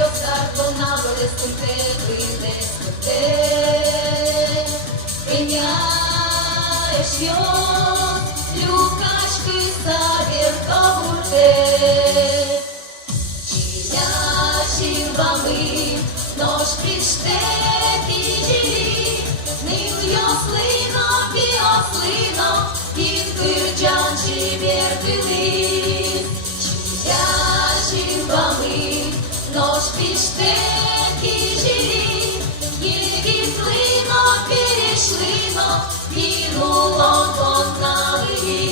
Скарбонавили скульте, вийде скульте, пеняєш його, люкачки завірка гурте. Чилячим вами, нож піштеки живі, нил йослино, піослино, під кирджанчі вертили. Чилячим вами, нож піштеки живі, єгиплино, перешлино, кинуло понавиліз.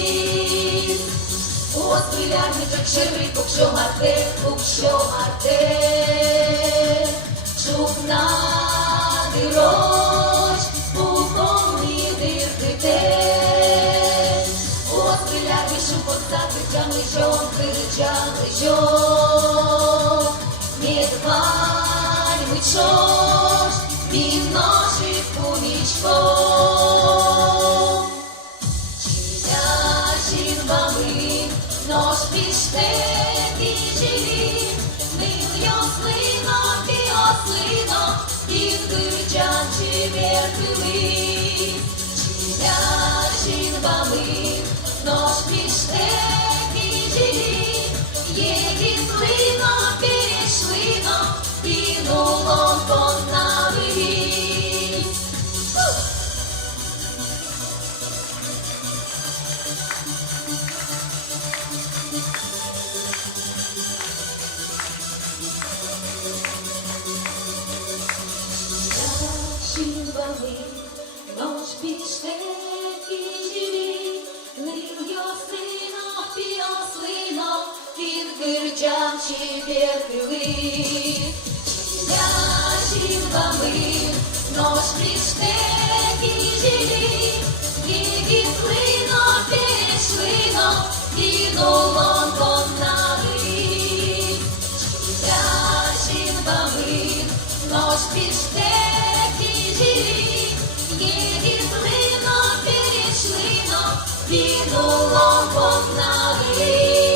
Ось прилягничок шеврий, кукшо марте, чук на дирож, пуховні дирките. Ось прилягничок подса, кирджан лежон, не дваль мы чож, виношит куничком. Чилящин бабы, нож пиштеки живи, ныл йослино, пиослино, під кирджанчі вертили. Чилящин бабы, нож пиштеки живи, єгиплино, перешлино, кинуло понавиліз. Щінбами, нож піштеки живі, нил йослино, піослино, під кирджанчі вертили. Чилящим вами, нож піштеки живі, єгиплино, перешлино, кинуло понавиліз. Чилящим вами, нож піштеки живі, єгиплино, перешлино, кинуло понавиліз.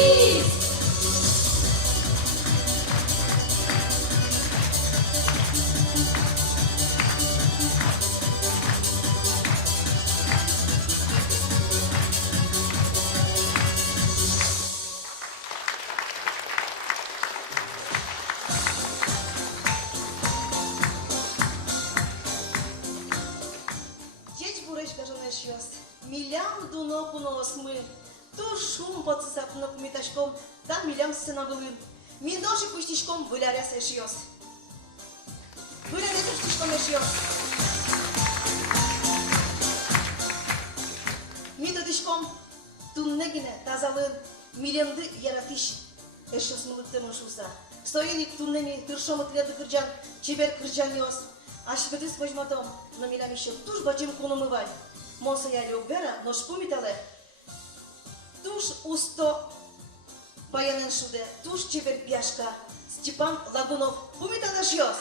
Милям дуно кунос мы, то шум подсысап нок миташком, да милям сцена вылын. Миндоши пустишком выляряс эшьёс. Выляряс пустишком эшьёс. Мидодишком туннегине тазалын, милямды яратиш эшьёс мылыктымын шуса. Стоили туннеми тыршомы тледы кырджан, чебер кырджан ёс. Ашпетыс возьматом, но милям еще туш бачим кунумывай. Монса я любера, но шпумитале. Туш усто баянен шуде, туш чебер пяшка, Степан Лагунов. Пумитале шьёс.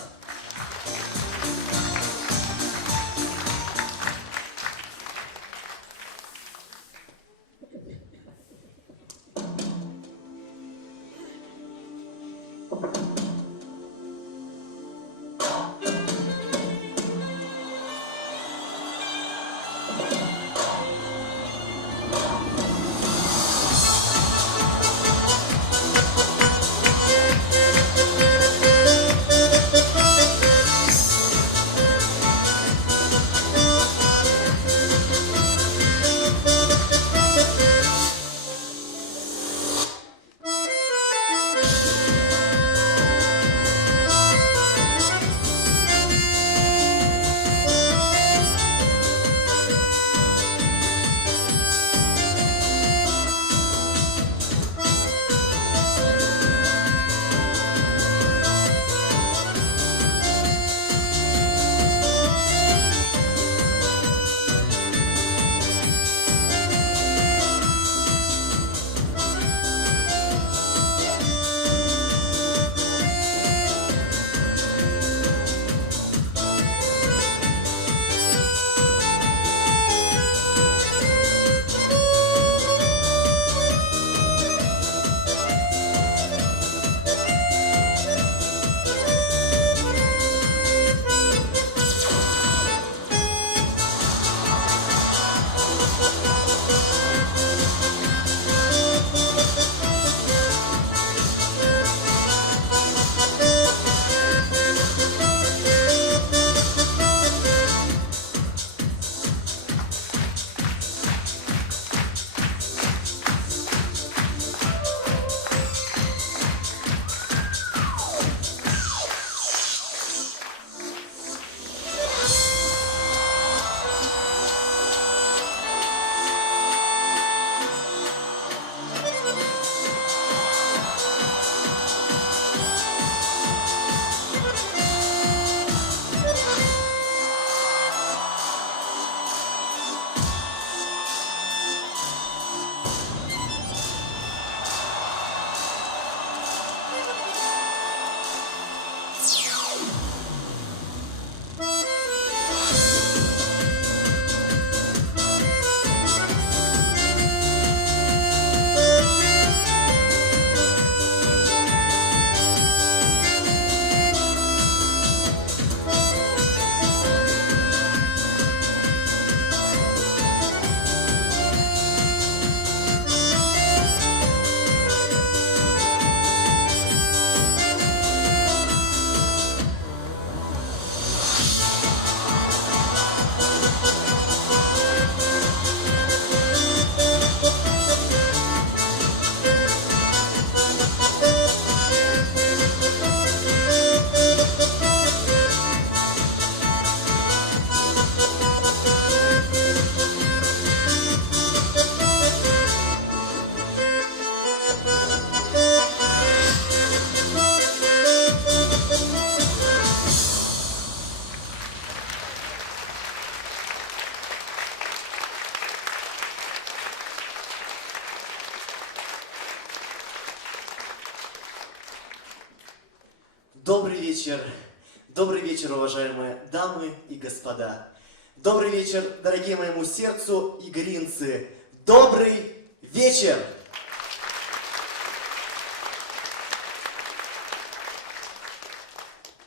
Добрый вечер, уважаемые дамы и господа. Добрый вечер, дорогие моему сердцу игринцы. Добрый вечер!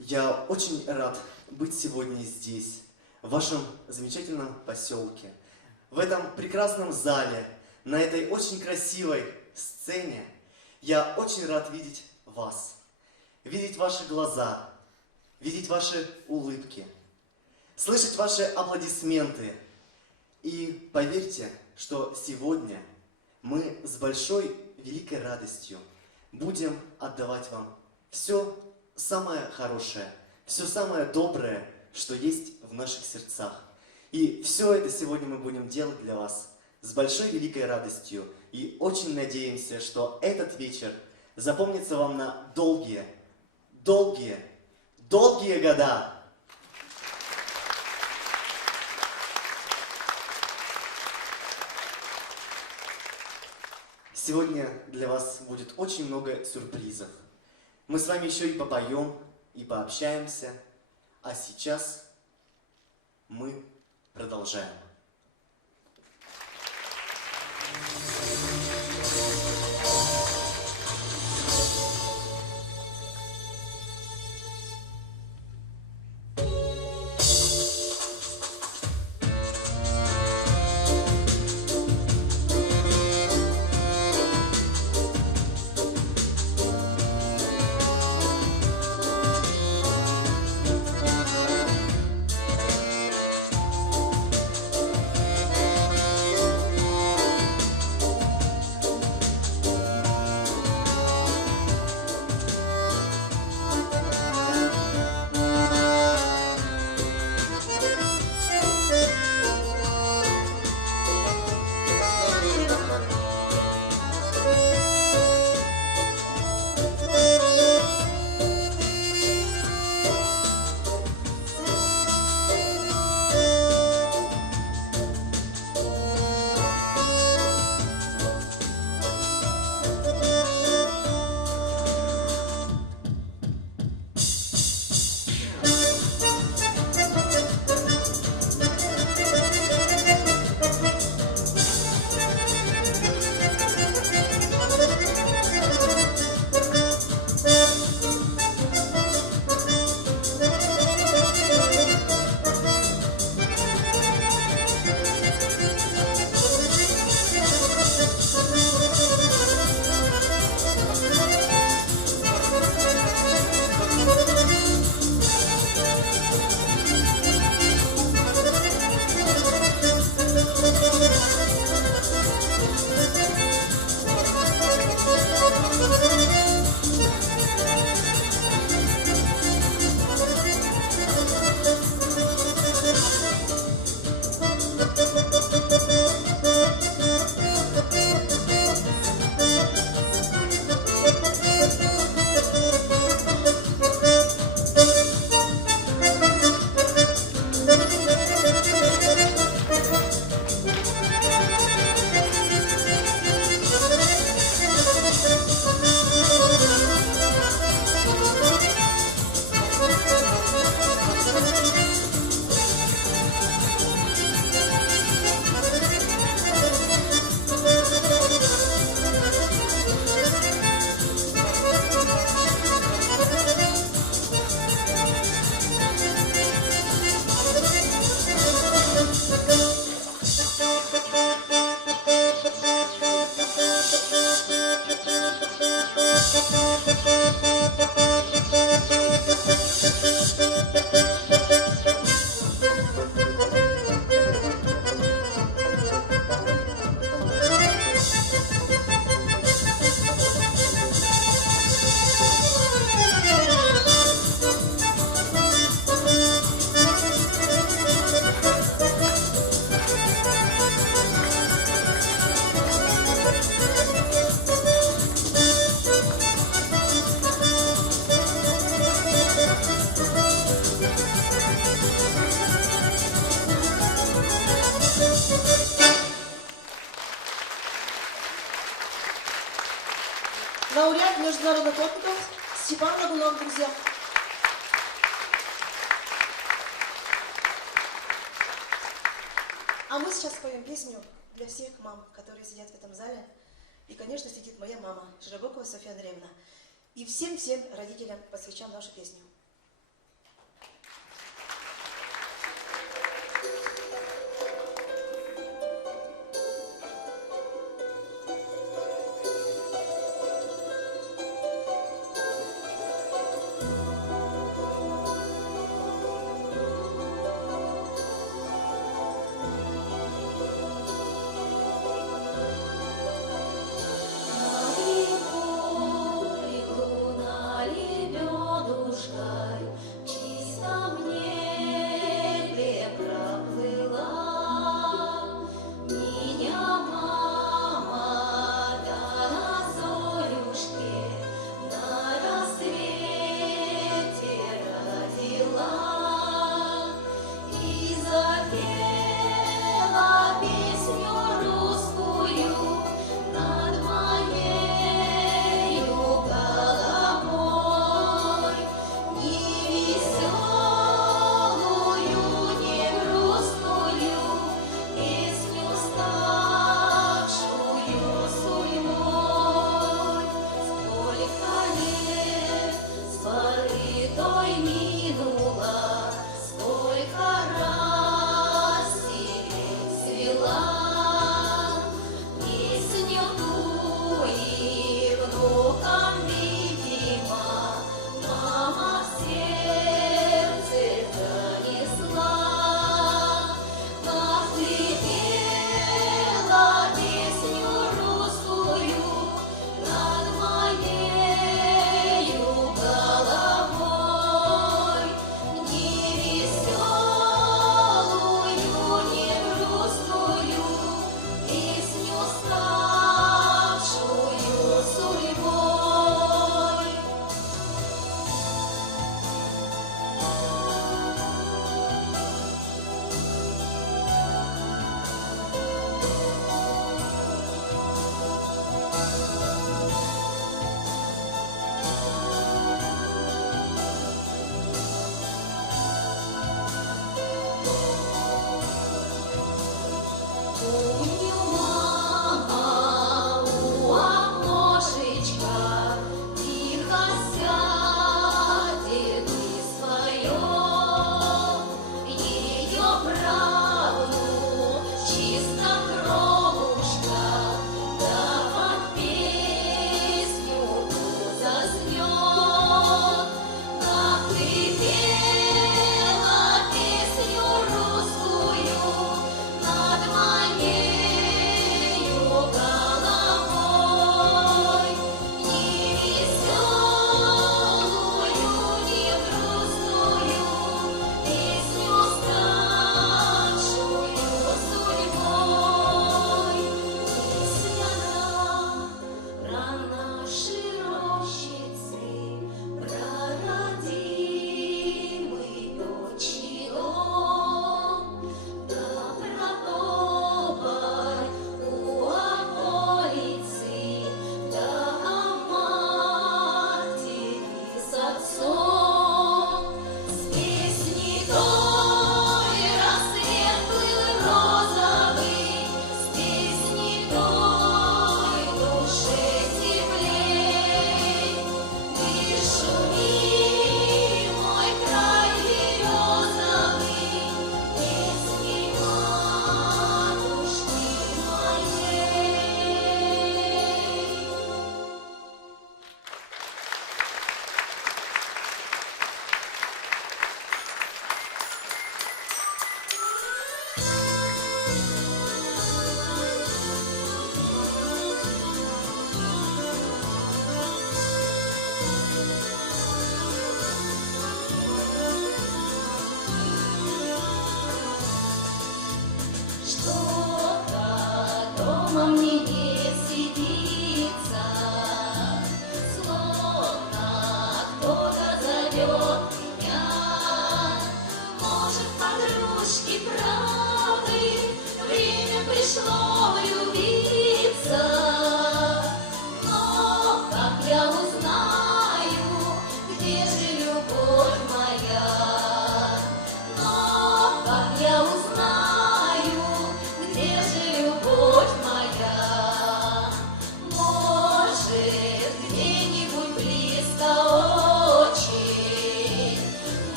Я очень рад быть сегодня здесь, в вашем замечательном поселке, в этом прекрасном зале, на этой очень красивой сцене. Я очень рад видеть вас, видеть ваши глаза, видеть ваши улыбки, слышать ваши аплодисменты. И поверьте, что сегодня мы с большой, великой радостью будем отдавать вам все самое хорошее, все самое доброе, что есть в наших сердцах. И все это сегодня мы будем делать для вас с большой, великой радостью. И очень надеемся, что этот вечер запомнится вам на долгие, долгие, долгие года. Сегодня для вас будет очень много сюрпризов. Мы с вами еще и попоем, и пообщаемся. А сейчас мы продолжаем. Лауреат международных опытов Степан Лагунов, друзья. А мы сейчас споем песню для всех мам, которые сидят в этом зале. И, конечно, сидит моя мама, Широбокова Софья Андреевна. И всем-всем родителям посвящаем нашу песню. На лебедушка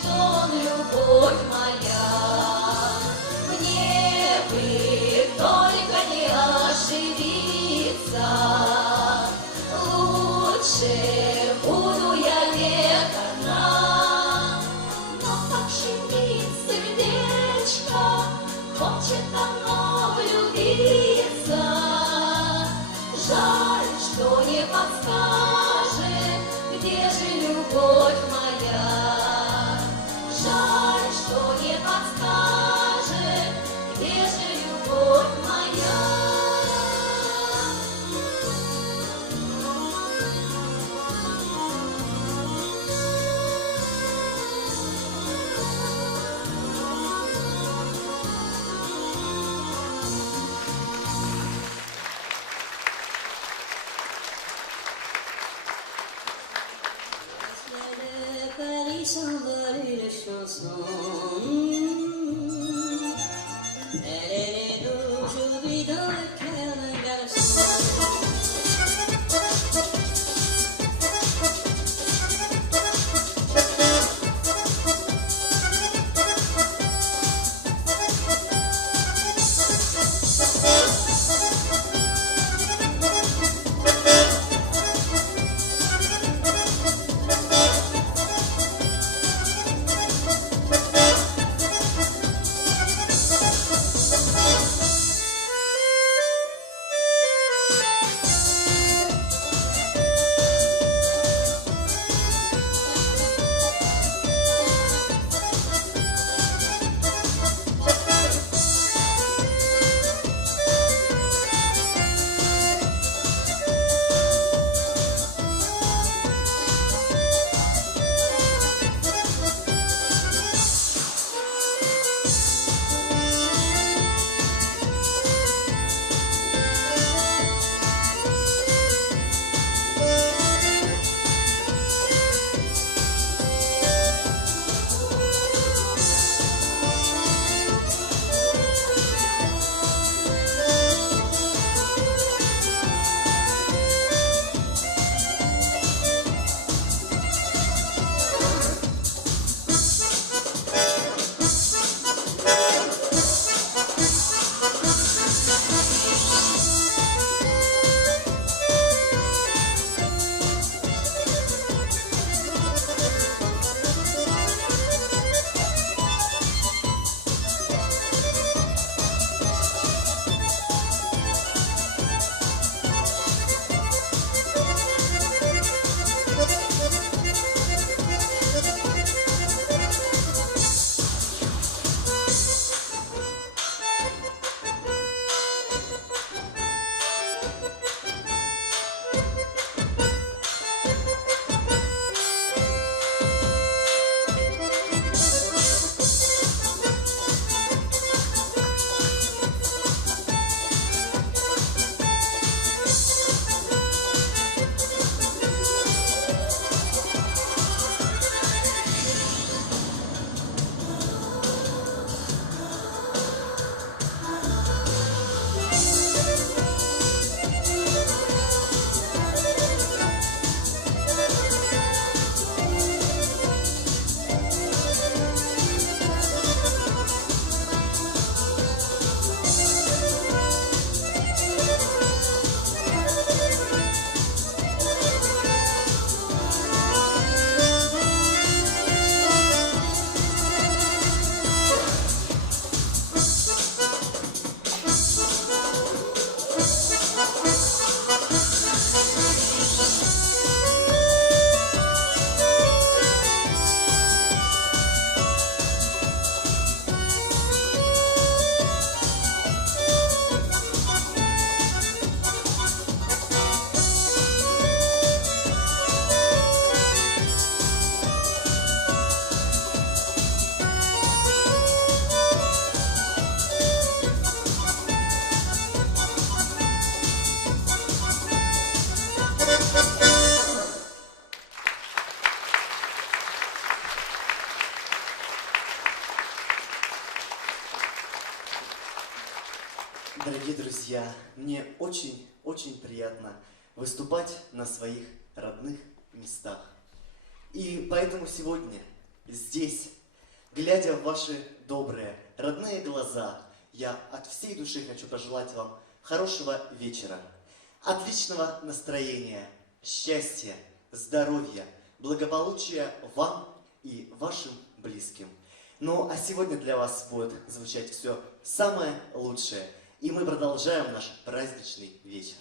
что любовь моя, мне бы только не ошибиться, лучше буду я век одна, но как щемит сердечко, хочет оно влюбиться, жаль, что не подскажет, где же любовь моя, жаль, что не подскажет, где же любовь моя. Paris s'emballer les chansons. Elle est née d'aujourd'hui dans le cœur d'un garçon. Дорогие друзья, мне очень приятно выступать на своих родных местах. И поэтому сегодня здесь, глядя в ваши добрые, родные глаза, я от всей души хочу пожелать вам хорошего вечера, отличного настроения, счастья, здоровья, благополучия вам и вашим близким. Ну, а сегодня для вас будет звучать все самое лучшее. И мы продолжаем наш праздничный вечер.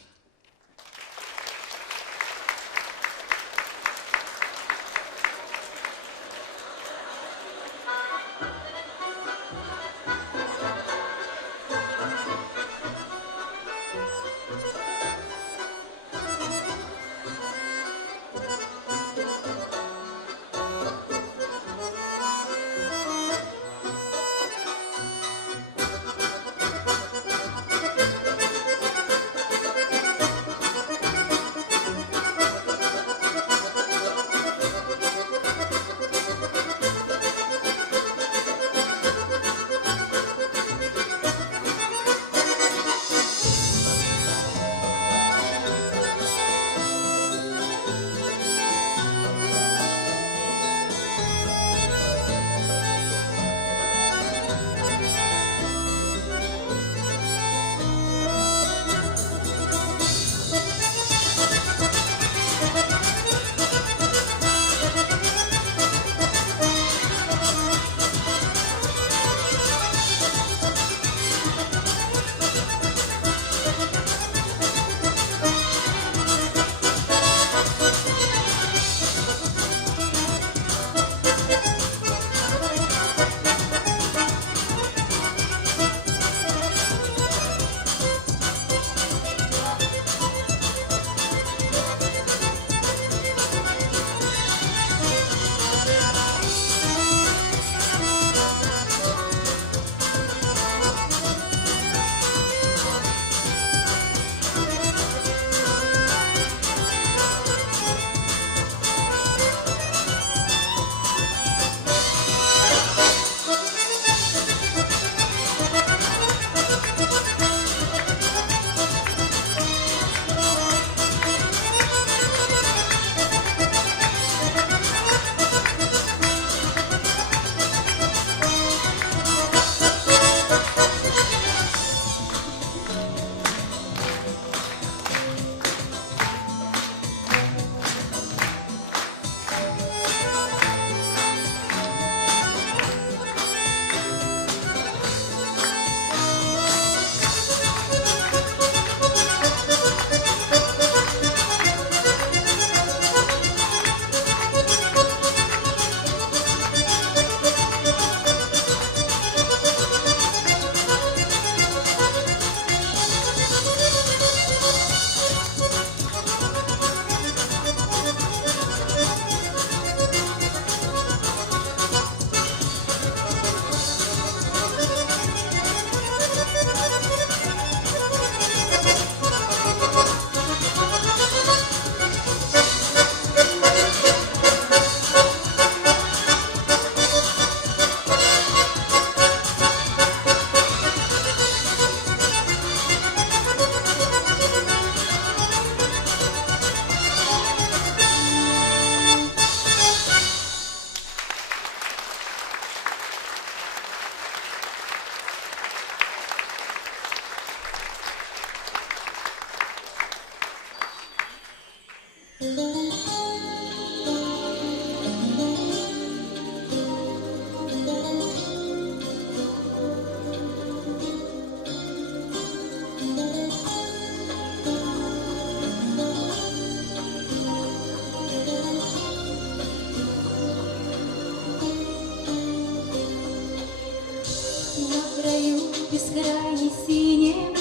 бескрайней синевы,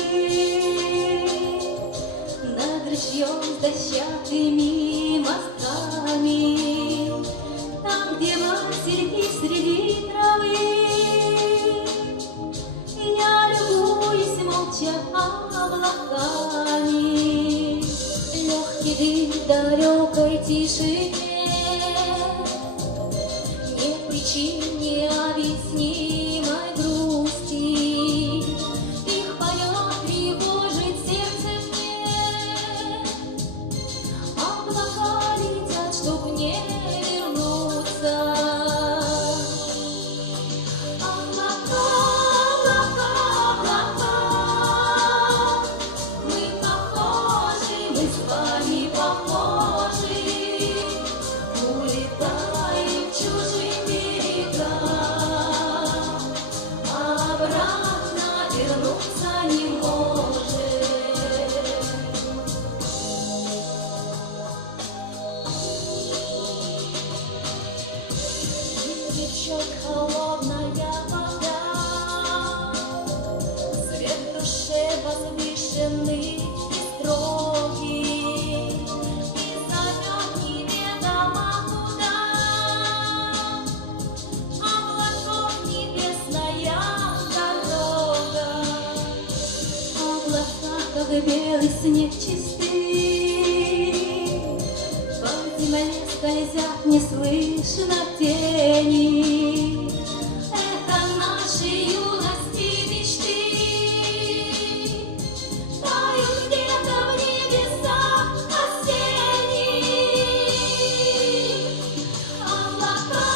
над ручьем с дощатыми мостками, там, где васильки среди травы, я любуюсь молча облаками. Легкий дым в далекой тишине, нет причин необъяснимой грусти. Их полет тревожит сердце мне. Облака летят, чтоб не вернуться. течет холодная вода, свет в душе возвышенный и строгий, и зовет неведомо куда. Облаков небесная дорога, облака, как белый снег чистый, по земле скользят неслышно тени. Это наши юности мечты, тают где-то в небесах осенних. Облака,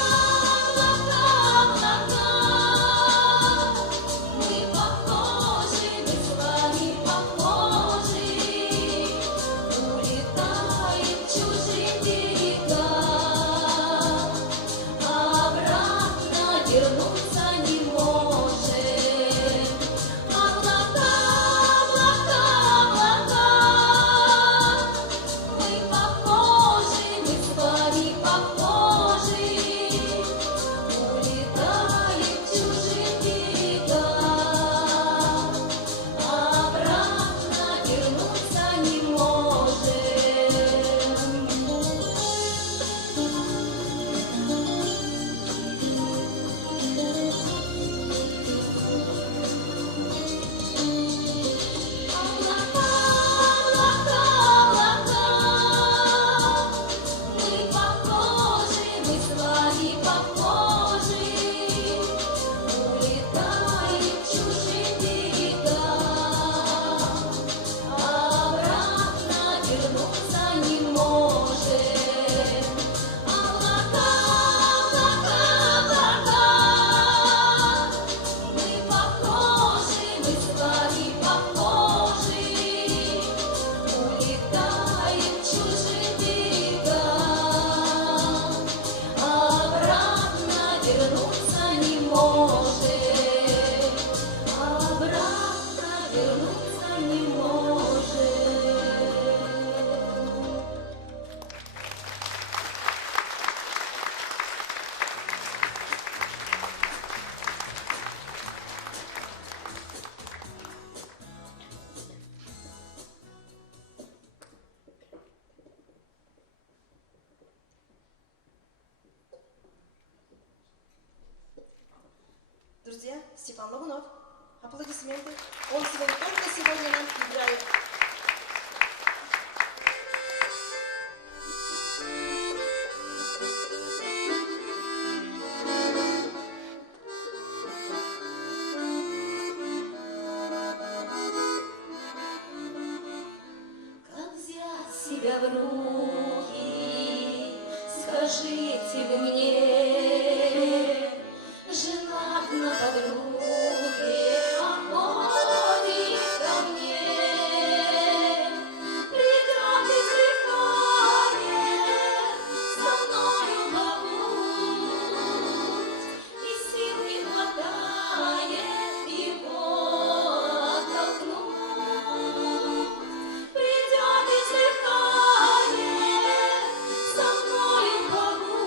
облака, облака, мы похожи, мы с вами похожи, улетаем в чужие берега, обратно вернуться не можем. Облака, облака, облака, мы похожи, мы с вами похожи, улетаем в чужие берега, обратно вернуться не можем. Облака, облака, облака, мы похожи, мы с вами похожи, улетаем в чужие берега, обратно вернуться не можем. Облака, облака, облака, мы похожи, мы с вами похожи, улетаем в чужие берега, обратно вернуться не можем, обратно вернуться не можем. Друзья, Степан Лагунов. Аплодисменты. Он сегодня только сегодня нам играет. Как взять себя в руки, скажите вы мне, женат на подруге, а ходит ко мне, придет издыхает, со мною побудь, и сил не хватает его оттолкнуть. Придет издыхает, со мною побудь,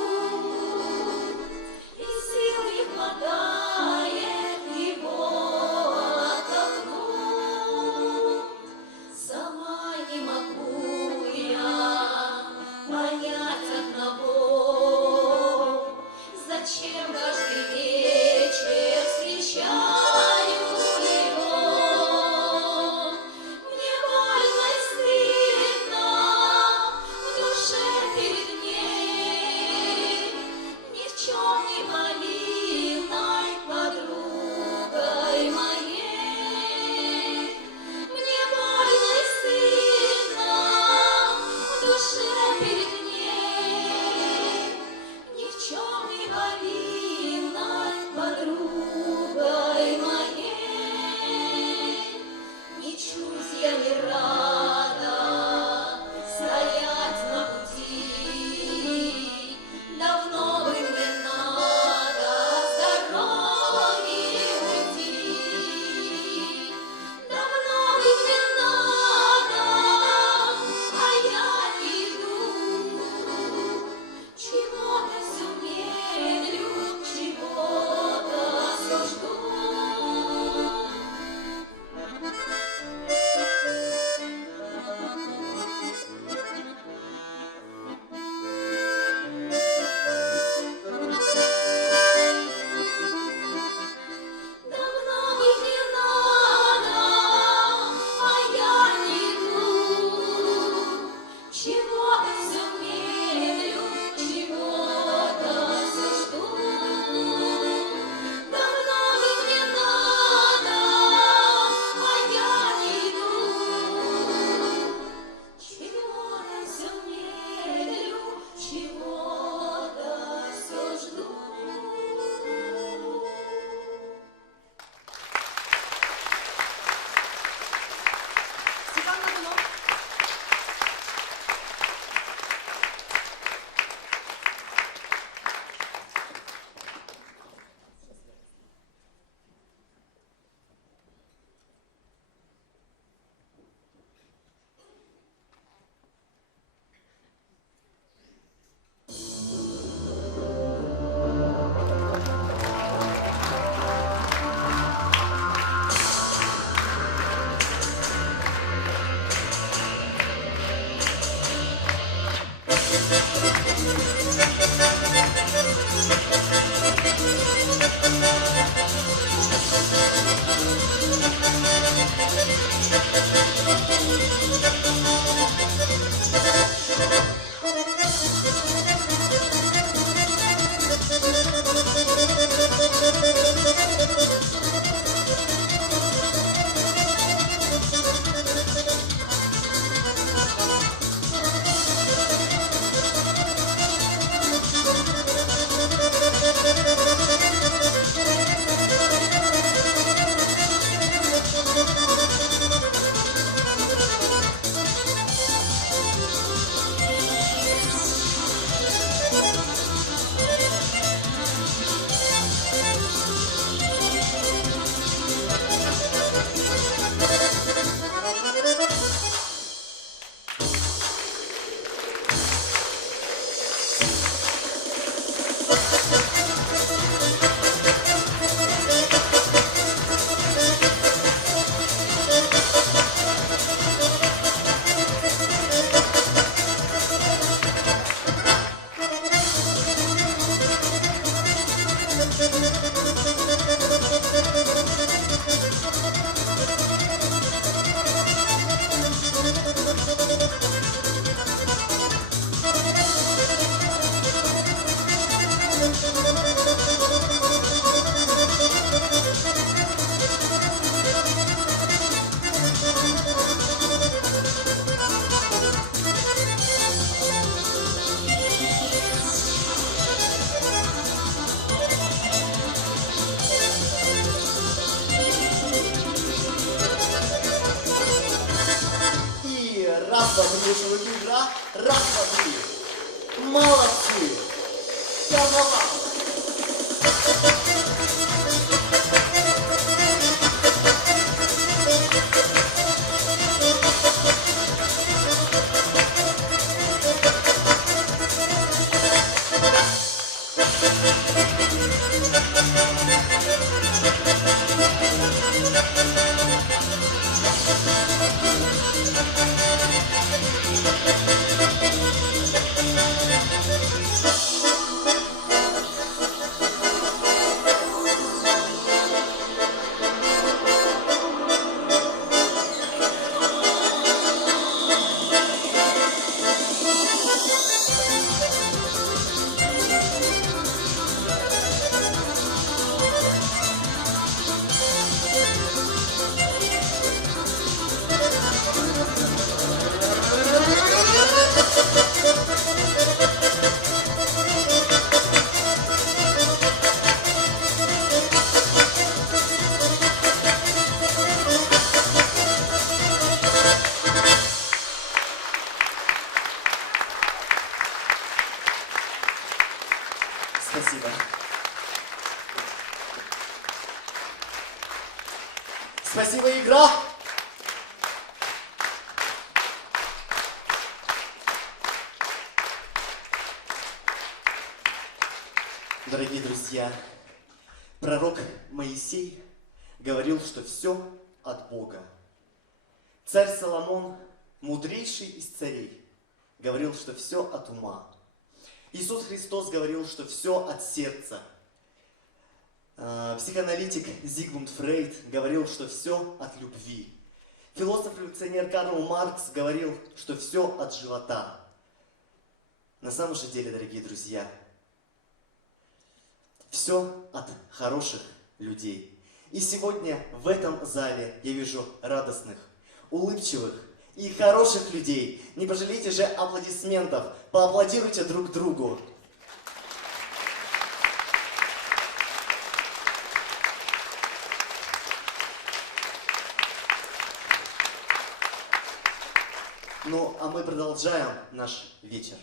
потому что вот игра раз, два, три. Молодцы! Карнавал! Спасибо. Спасибо, игра. Дорогие друзья, пророк Моисей говорил, что все от Бога. Царь Соломон, мудрейший из царей, говорил, что все от ума. Иисус Христос говорил, что все от сердца. Психоаналитик Зигмунд Фрейд говорил, что все от любви. Философ-революционер Карл Маркс говорил, что все от живота. На самом же деле, дорогие друзья, все от хороших людей. И сегодня в этом зале я вижу радостных, улыбчивых и хороших людей. Не пожалейте же аплодисментов, поаплодируйте друг другу. Ну, а мы продолжаем наш вечер.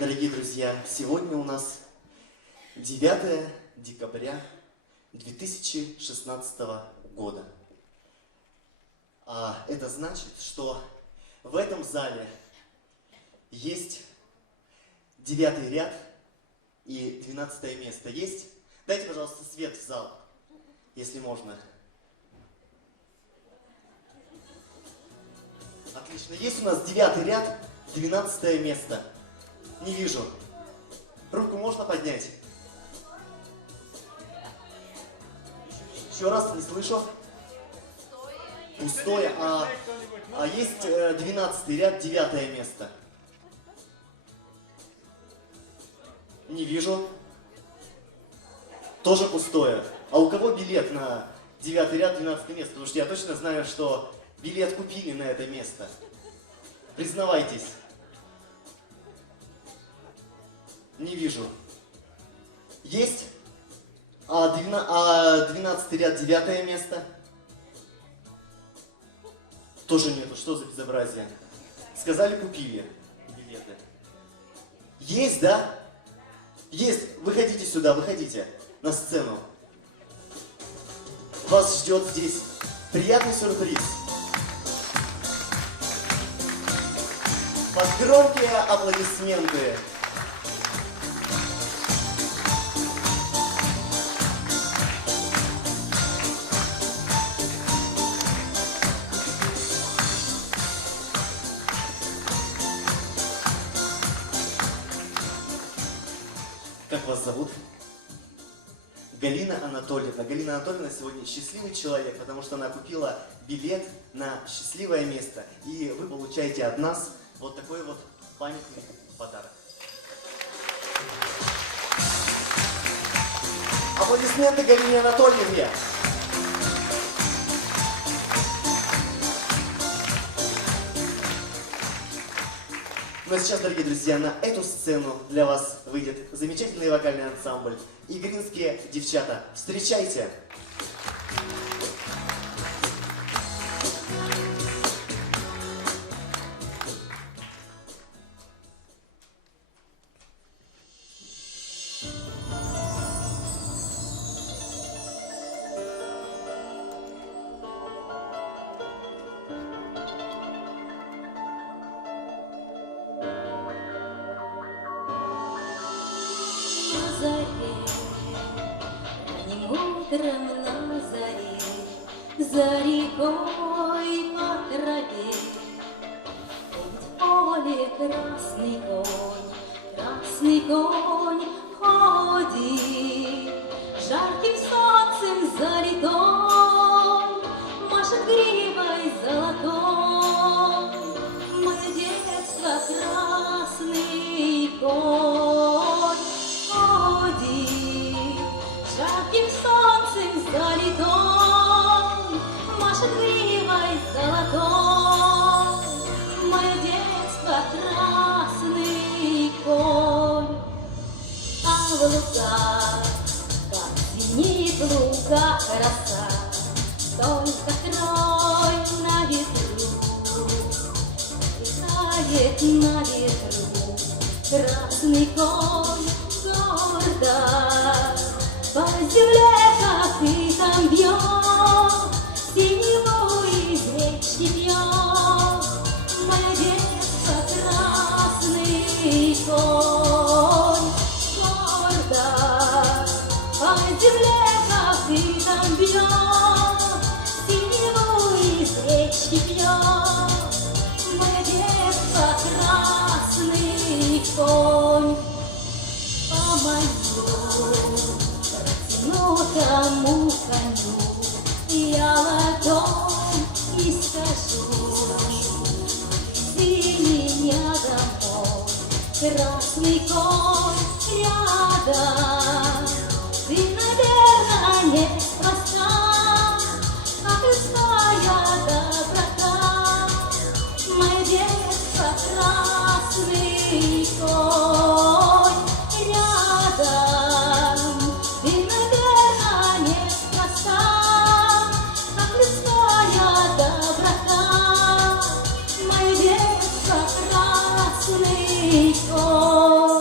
Дорогие друзья, сегодня у нас 9 декабря 2016 года. А это значит, что в этом зале есть 9 ряд и 12 место. Есть? Дайте, пожалуйста, свет в зал, если можно. Отлично. Есть у нас 9 ряд, 12 место. Не вижу. Руку можно поднять? Еще раз, не слышу. Пустое. А есть 12 ряд, 9 место. Не вижу. Тоже пустое. А у кого билет на 9 ряд, 12 место? Потому что я точно знаю, что билет купили на это место. Признавайтесь. Не вижу. Есть? А 12 ряд, 9 место? Тоже нету. Что за безобразие? Сказали, купили билеты. Есть, да? Есть. Выходите сюда, выходите на сцену. Вас ждет здесь приятный сюрприз. Под громкие аплодисменты. Как вас зовут? Галина Анатольевна. Галина Анатольевна сегодня счастливый человек, потому что она купила билет на счастливое место. И вы получаете от нас вот такой вот памятный подарок. Аплодисменты Галине Анатольевне. Ну а сейчас, дорогие друзья, на эту сцену для вас выйдет замечательный вокальный ансамбль «Игринские девчата». Встречайте! На заре, ранним утром на заре, за рекой по траве, ходит в поле красный конь ходит, жарким солнцем залитой, машет гривой золотой, мое детство красный конь. Жарким солнцем залитой, машет гривой золотой, мое детство красный конь. А в лугах, как звенит в лугах роса, только трой на ветру, летает на ветру красный конь. Гордо по земле копытом бьет, синеву из речки пьет, мое детство красный конь. Гордо по земле копытом бьет, синеву из речки пьет, мое детство красный конь. Протяну тому коню я ладонь и скажу: вези меня домой, красный конь рядом. Ты, наверное, неспроста, как людская доброта, мое детство красный конь рядом. Ты, наверное, неспроста, как людская доброта, мое детство красный конь.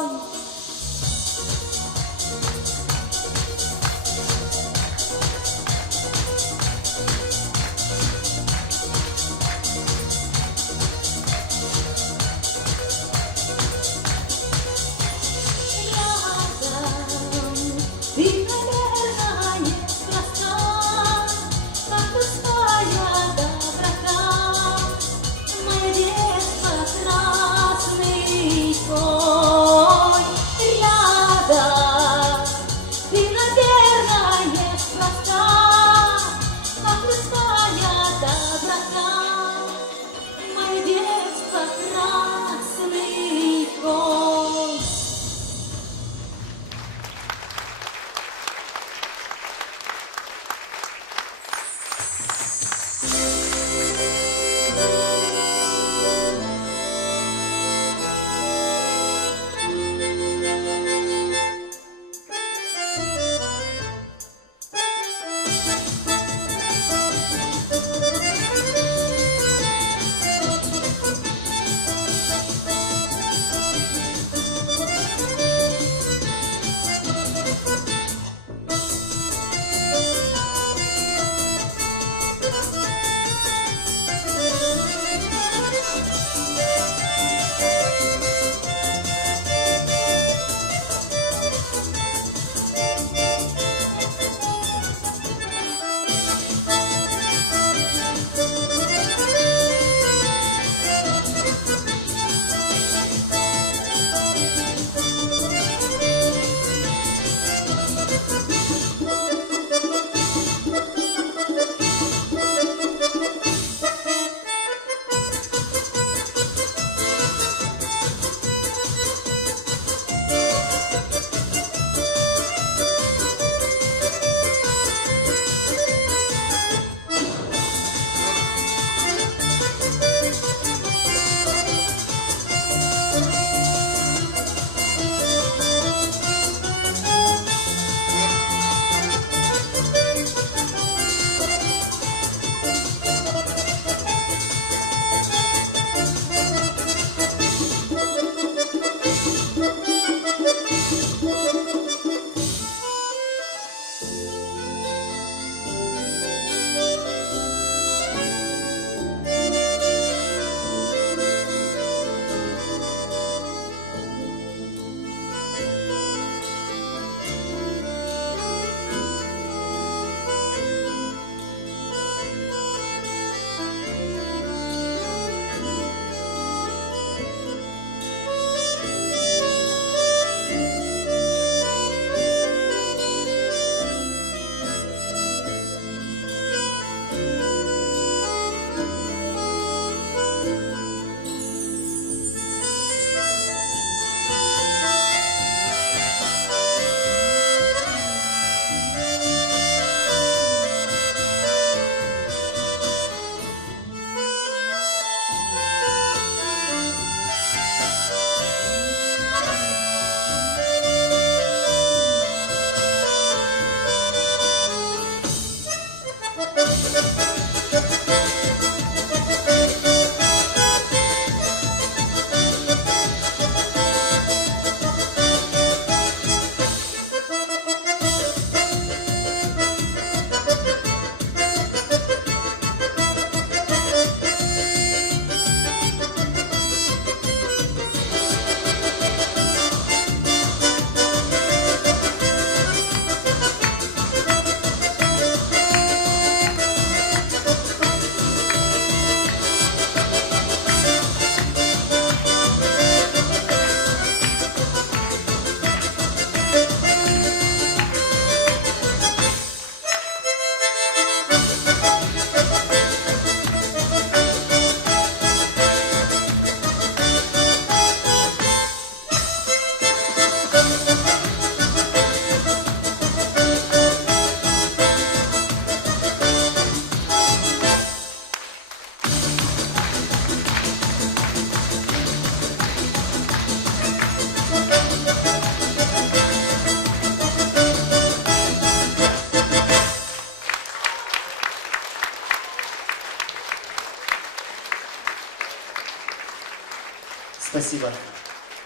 Спасибо.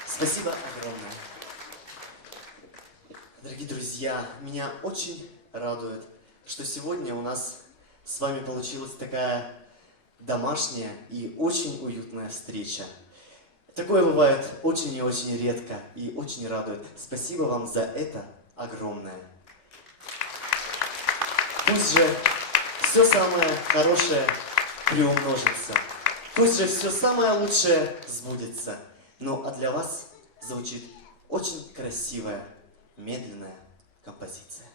Спасибо огромное. Дорогие друзья, меня очень радует, что сегодня у нас с вами получилась такая домашняя и очень уютная встреча. Такое бывает очень и очень редко и очень радует. Спасибо вам за это огромное. Пусть же все самое хорошее приумножится. Пусть же все самое лучшее сбудется. Ну а для вас звучит очень красивая, медленная композиция.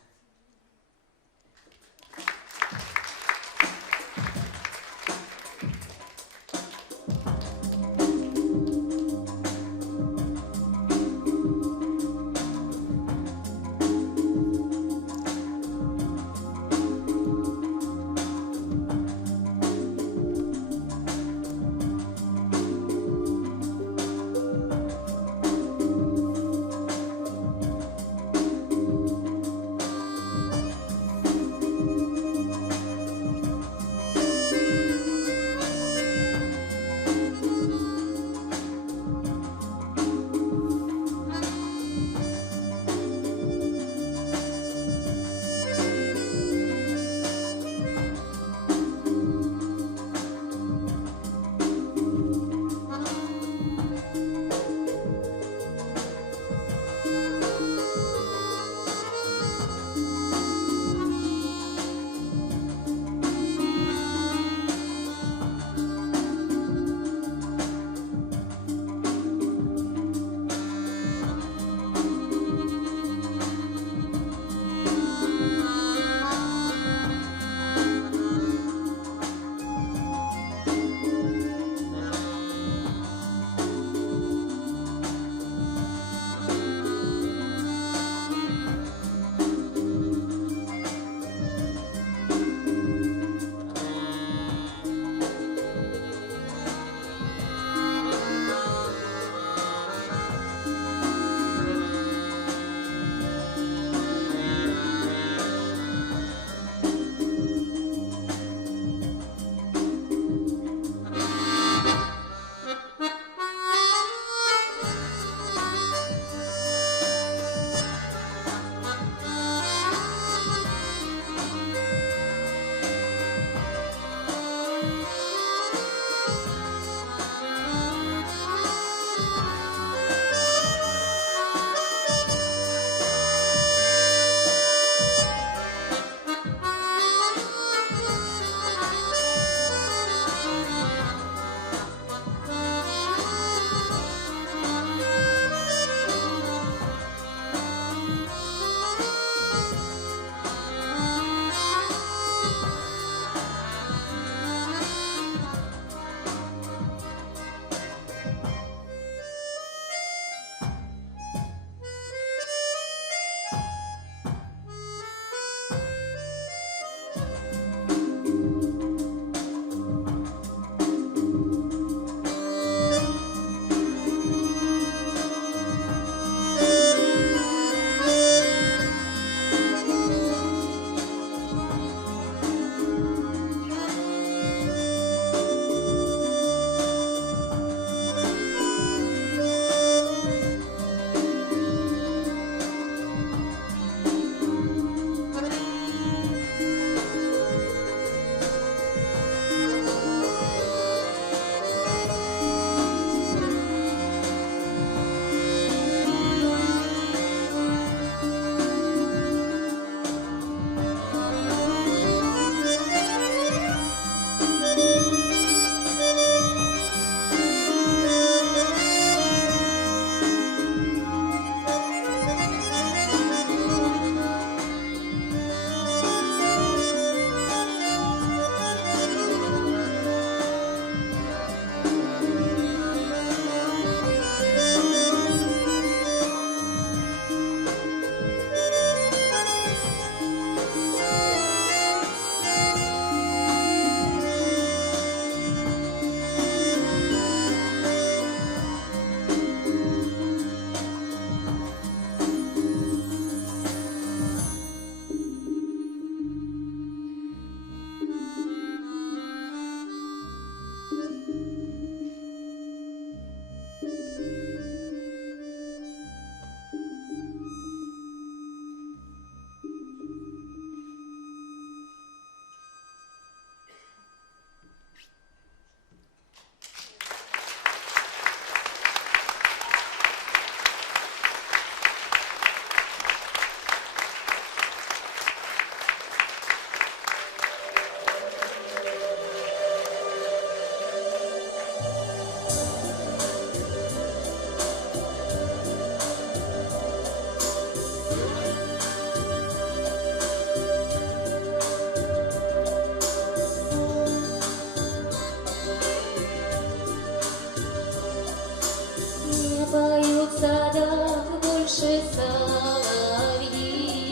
соловьи,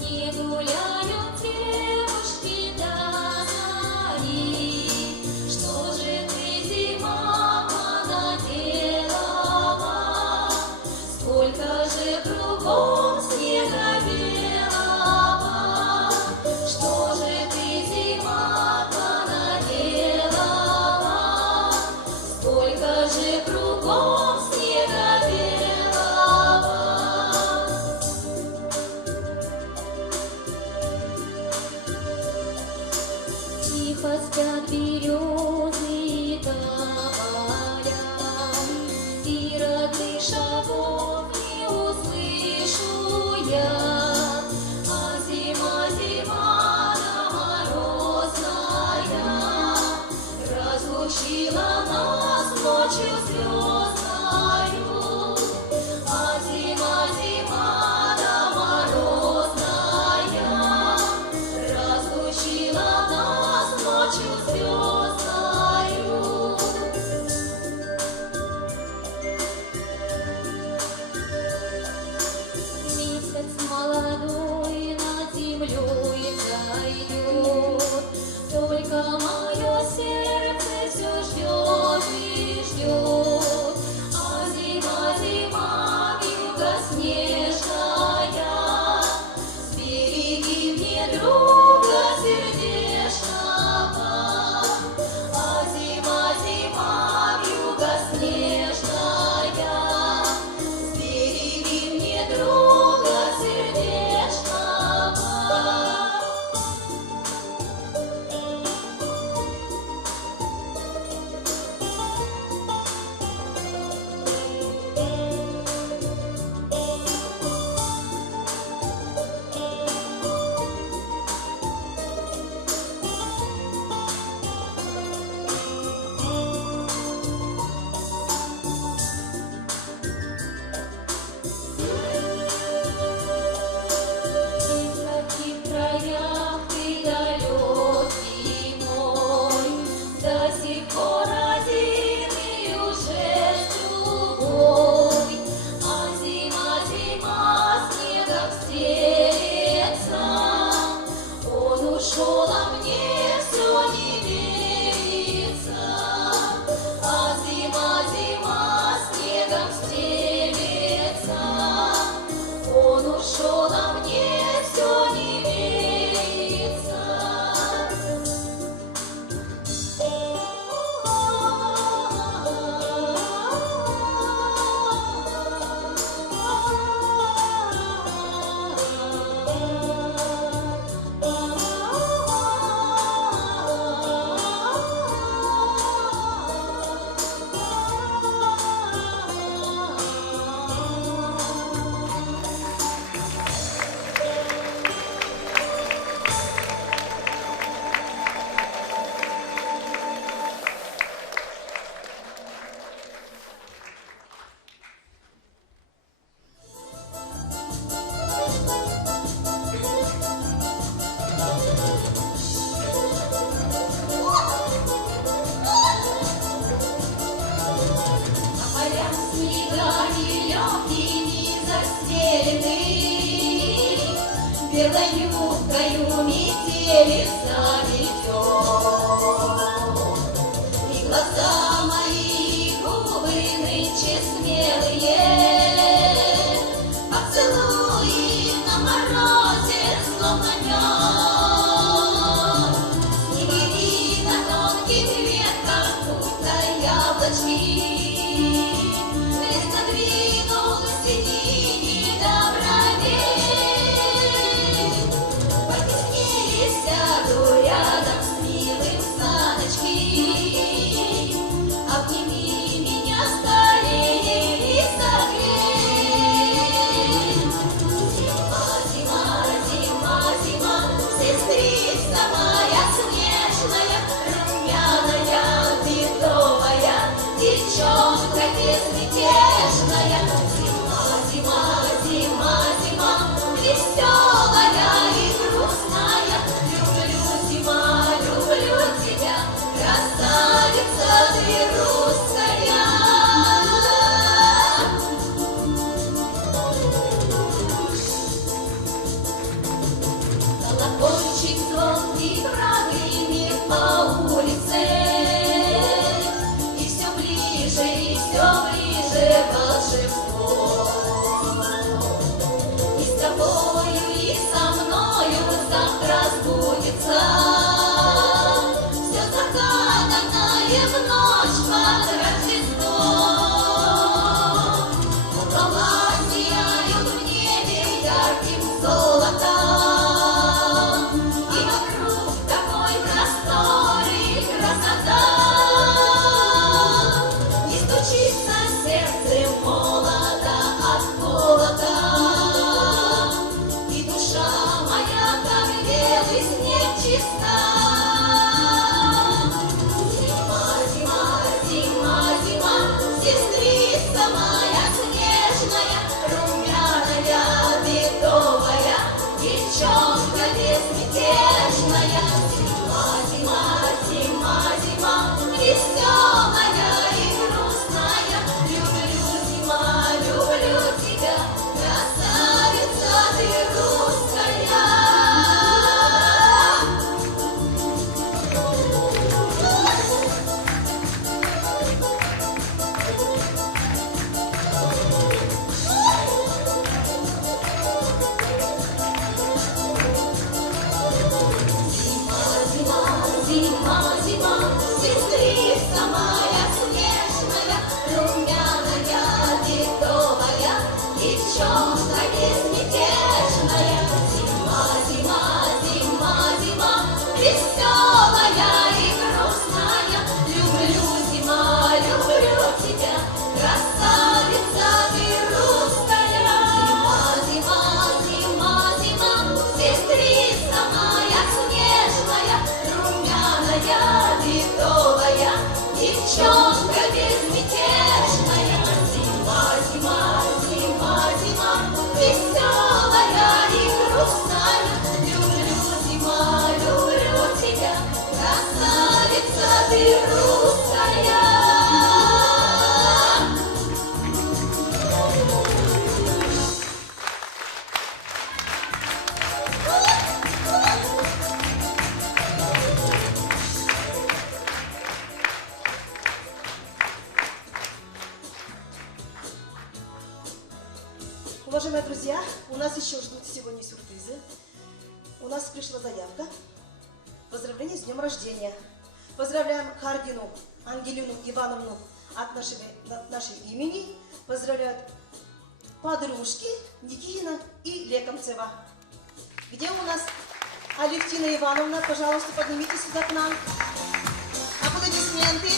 не гуляют девушки до зари. Что же ты, зима, понадела? Сколько же кругом снега белого? Что же ты, зима, понадела? Сколько же кругом снега белого? Тихо спят березы и тополя, и родных шагов не услышу я. А зима, зима, да морозная, разлучила нас ночью звездною. А зима, зима, да морозная, разлучила нас ночью звездною. Месяц молодой над землей зайдет, только мое сердце все ждет и ждет. А зима, зима, вьюга снежная, сбереги мне друга сердечного. А зима, зима, вьюга снежная, сбереги мне друга сердечного. В каких краях ты далекий мой, до сих пор один и уже с другой. А зима, зима, снегом стелется, он ушел, а мне все не верится. А зима, зима, снегом стелется, он ушел, а мне все не верится. Поля снегами легкими застелены, белой юбкою метелица ведет. И глаза мои, губы нынче смелые, поцелуи на морозе словно мед. Снегири на тонких ветках, будто яблочки, лес надвинул синими до бровей. Потеснее сяду рядом с милым саночки, обними меня скорее и согрей. Зима, зима, зима, зима, сестрица моя снежная, румяная, медовая, девчонка. в ночь под Рождеством. Купола сияют в небе ярким золотом, и вокруг такой простор и красота. И стучится сердце молодо от голода, и душа моя, как белый снег, чиста. Зима, зима, зима, зима, сестрица моя снежная, румяная, медовая, девчонка безмятежная. Зима, зима, зима, зима, веселая и грустная. Люблю, зима, люблю тебя, красавица ты русская. Зима, зима, зима, сестрица моя снежная, румяная, медовая, девчонка безмятежная. Зима, зима, зима, зима, веселая и грустная. Люблю, зима, люблю тебя, красавица ты русская. Зима, зима, зима, зима, сестрица моя снежная, румяная, медовая, девчонка безмятежная. Зима, зима, зима, зима, веселая и грустная. Люблю, зима, люблю тебя, красавица ты русская. Уважаемые друзья, у нас еще ждут сегодня сюрпризы. У нас пришла заявка. Поздравления с днем рождения. Поздравляем Хардину Ангелину Ивановну от нашей имени. Поздравляют подружки Никитина и Лекомцева. Где у нас Алевтина Ивановна? Пожалуйста, поднимитесь сюда к нам. Аплодисменты.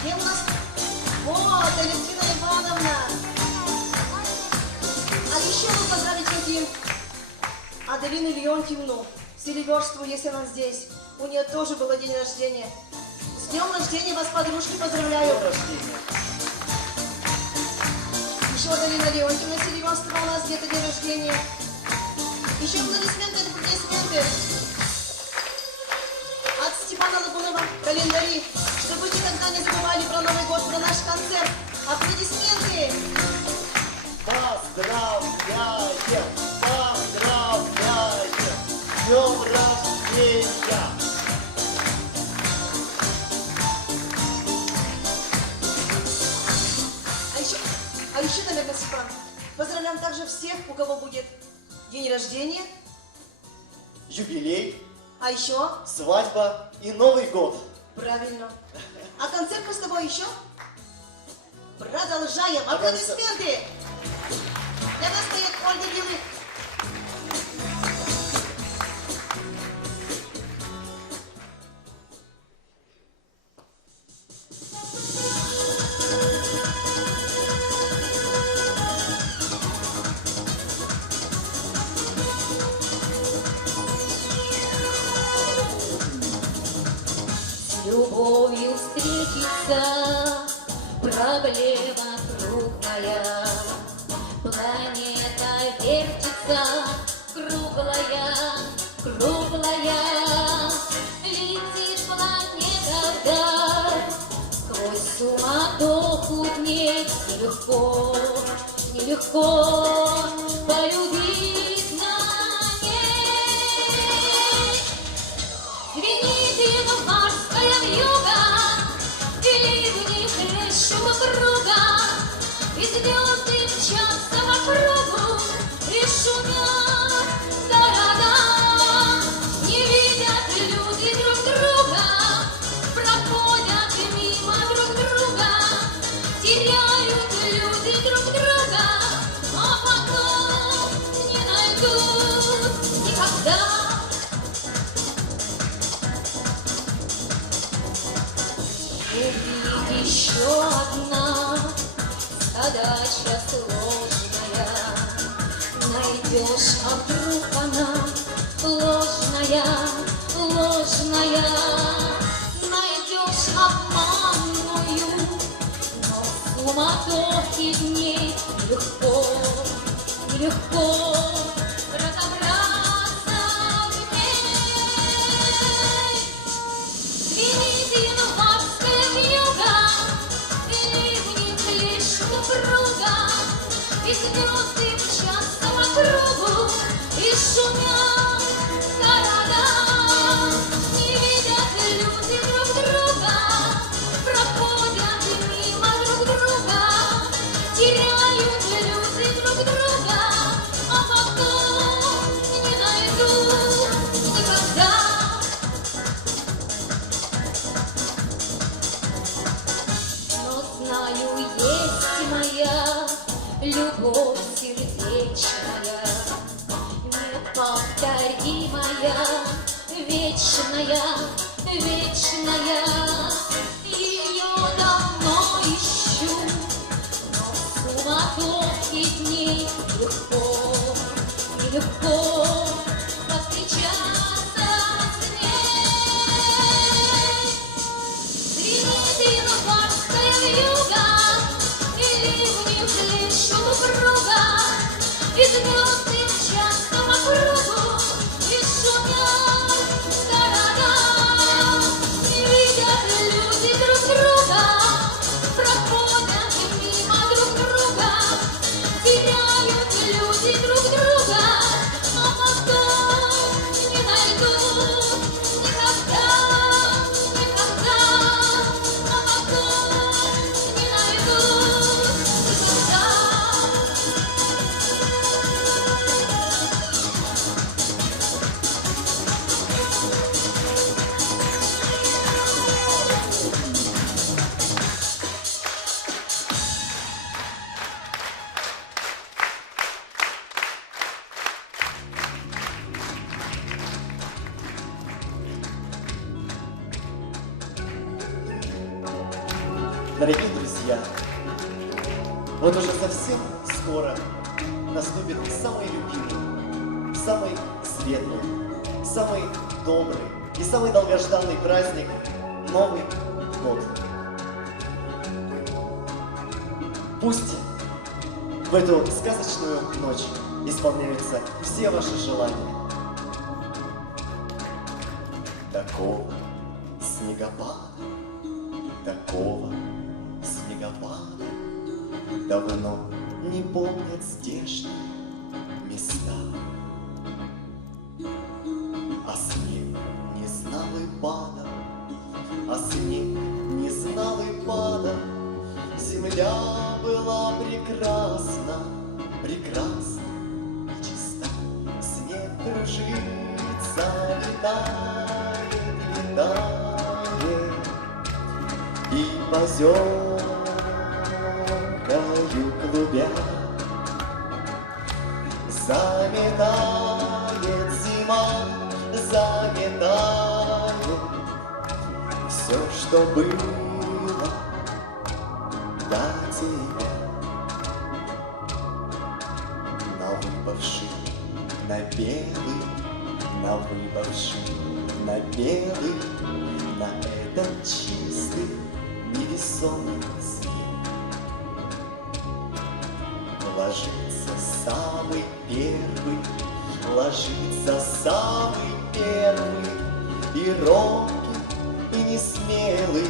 Где у нас? Вот, Алевтина Ивановна. А еще мы поздравить хотим Аделину Леонтьевну Селиверстову, если она здесь. У нее тоже был день рождения. С днем рождения вас, подружки, поздравляю. Еще Аделина Леонтьевна Селиверстова у нас где-то день рождения. Еще аплодисменты, аплодисменты. От Степана Лагунова календари, чтобы вы никогда не забывали про Новый год, про наш концерт. Аплодисменты. Поздравляем! Поздравляем! С днем рождения! А еще, наверное, Степан, поздравляем также всех, у кого будет день рождения, Юбилей, а еще, свадьба и Новый год. правильно. А концерт мы с тобой еще продолжаем. Аплодисменты. Для нас стоит Ольга Белых. С любовью встретиться, проблема трудная. Планета вертится, круглая, круглая. Летит планета вдаль, сквозь суматоху дней. Нелегко, нелегко полюбить на ней. Звенит январская вьюга, и ливни хлещут круга, и звезды мчатся по кругу, и шум найдешь, а вдруг она ложная, ложная. Найдешь обманную, но в суматохе дней легко, нелегко разобраться в ней. Звенит январская вьюга, ливни хлещут упруго, и звезды мчатся по кругу, и шумят города. Не видят люди друг друга, проходят мимо друг друга, теряют люди друг друга, а потом не найдут никогда. Но знаю, есть моя любовь сердечная, неповторимая, вечная, вечная. Ее давно ищу, но в суматохе дней легко, нелегко повстречаться с ней. Звенит январская вьюга, и ливни хлещут упруго, и звезды мчатся по кругу, и шумят города. Не видят люди друг друга, проходят мимо друг друга, теряют люди друг друга, а потом не найдут никогда, никогда, а потом не найдут никогда. Дорогие друзья, вот уже совсем скоро наступит самый любимый, самый светлый, самый добрый и самый долгожданный праздник – Новый год. Пусть в эту сказочную ночь исполняются все ваши желания. Такого снегопада, такого снегопада давно не помнят здешние места. А снег не знал и пада, а снег не знал и пада. Земля была прекрасна, прекрасна и чиста. Снег кружится, летает, летает, и поземкою клубя заметает зима, заметает все, что было до тебя. На выпавший, на белый, на выпавший, на белый, на этот чистый невесомый снег ложится самый первый, ложится самый первый, и робкий, и несмелый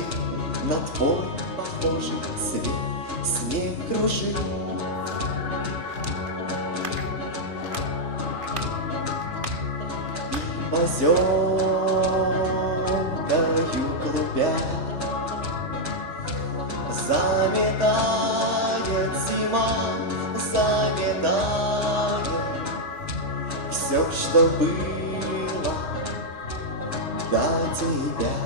на твой похожий цвет снег кружит. И поземкою клубя заметает зима, заметает все, что было до тебя.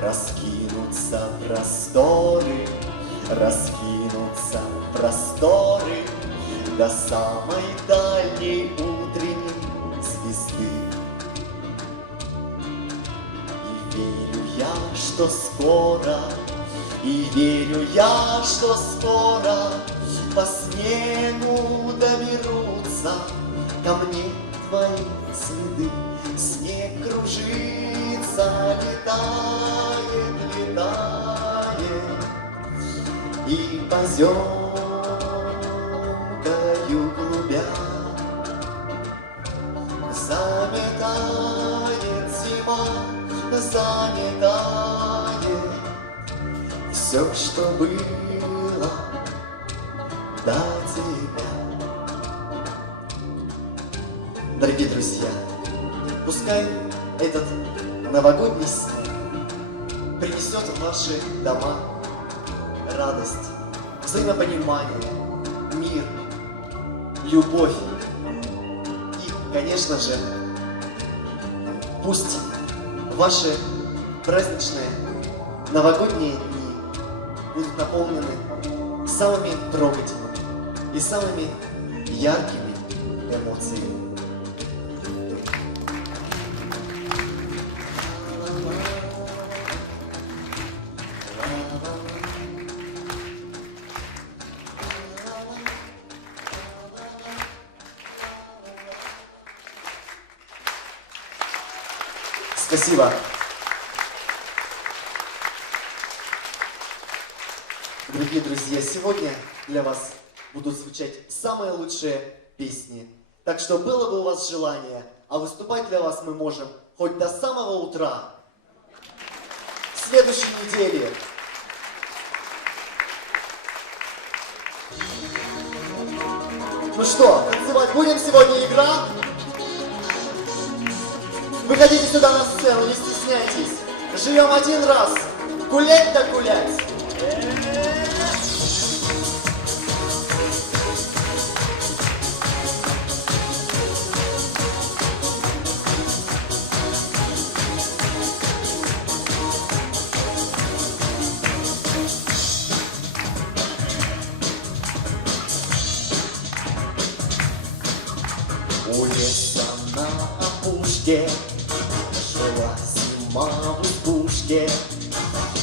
Раскинутся просторы, раскинутся просторы до самой дальней утренней звезды. И верю я, что скоро, и верю я, что скоро по снегу глаза, ко мне твои следы. Снег кружится, летает, летает, и поземкою клубя заметает зима, заметает все, что было до тебя. Дорогие друзья, пускай этот новогодний снег принесет в ваши дома радость, взаимопонимание, мир, любовь. И, конечно же, пусть ваши праздничные новогодние дни будут наполнены самыми трогательными и самыми яркими эмоциями. Спасибо. Дорогие друзья, сегодня для вас будут звучать самые лучшие песни. Так что было бы у вас желание, а выступать для вас мы можем хоть до самого утра. В следующей неделе. Ну что, танцевать будем сегодня, игра? Выходите сюда на сцену, не стесняйтесь. Живем один раз. Гулять да гулять. У леса на опушке жила зима в избушке.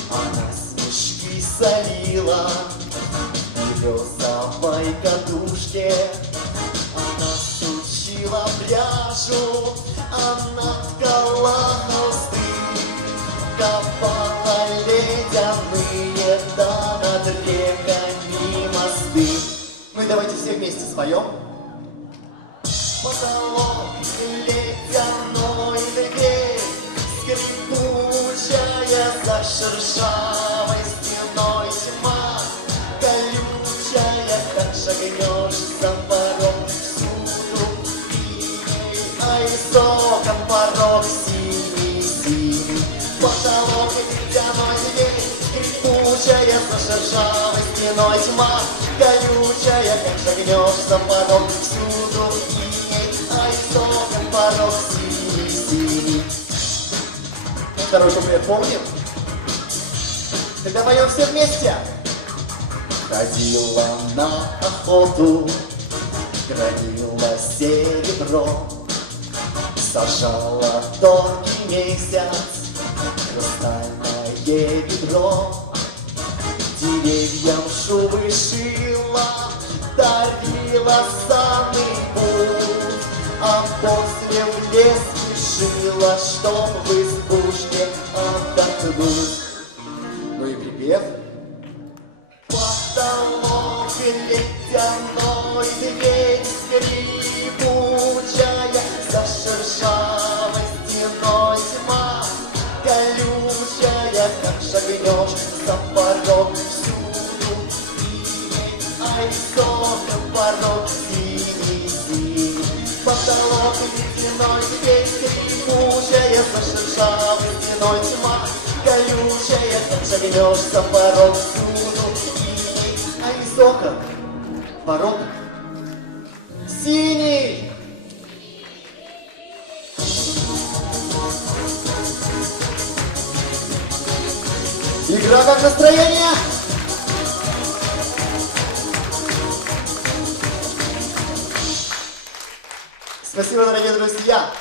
Она снежки солила в березовой кадушке. Она сучила пряжу, она ткала холсты, копала ледяные да над реками мосты. Ну и давайте все вместе споем. Потолок ледяной, дверь скрипучая, за шершавой стеной тьма колючая, как шагнешь за порог всюду синий, ай, соком порог синий. Потолок ледяной, дверь скрипучая, за шершавой стеной тьма колючая, как шагнешь за порог всюду ай, соком порог синий. Второй куплет помним? Тогда поем все вместе. Ходила на охоту, громила серебро, сажала тонкий месяц, хрустальное ведро, деревьям шубы шила, дарила санный путь, а после в лес спешила, чтоб в избушке отдохнуть. Ну и припев. Потолок ледяной, дверь скрипучая, за шершавой стеной тьма колючая, как шагнешь за порог всюду синий, ай, соком порог синий. Потолок ледяной, дверь скрипучая, за шершавой стеной тьма колючая, как шагнешь за порог всюду синий, ай, соком порог синий. Игра, как настроение? Спасибо, дорогие друзья!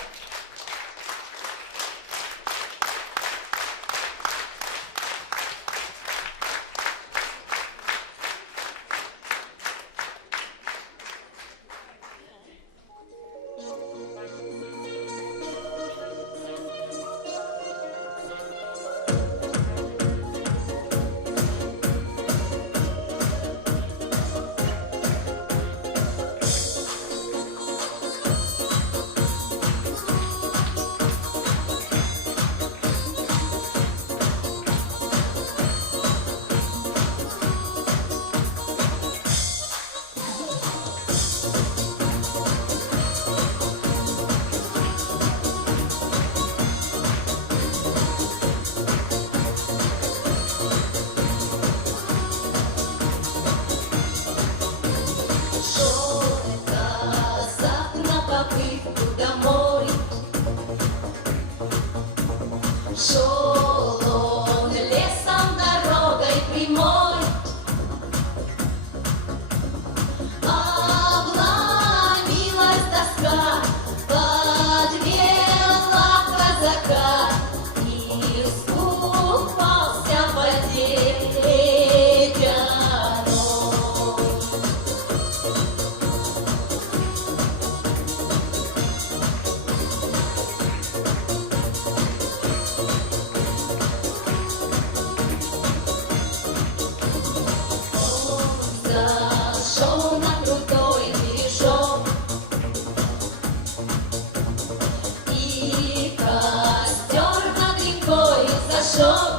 хорошо.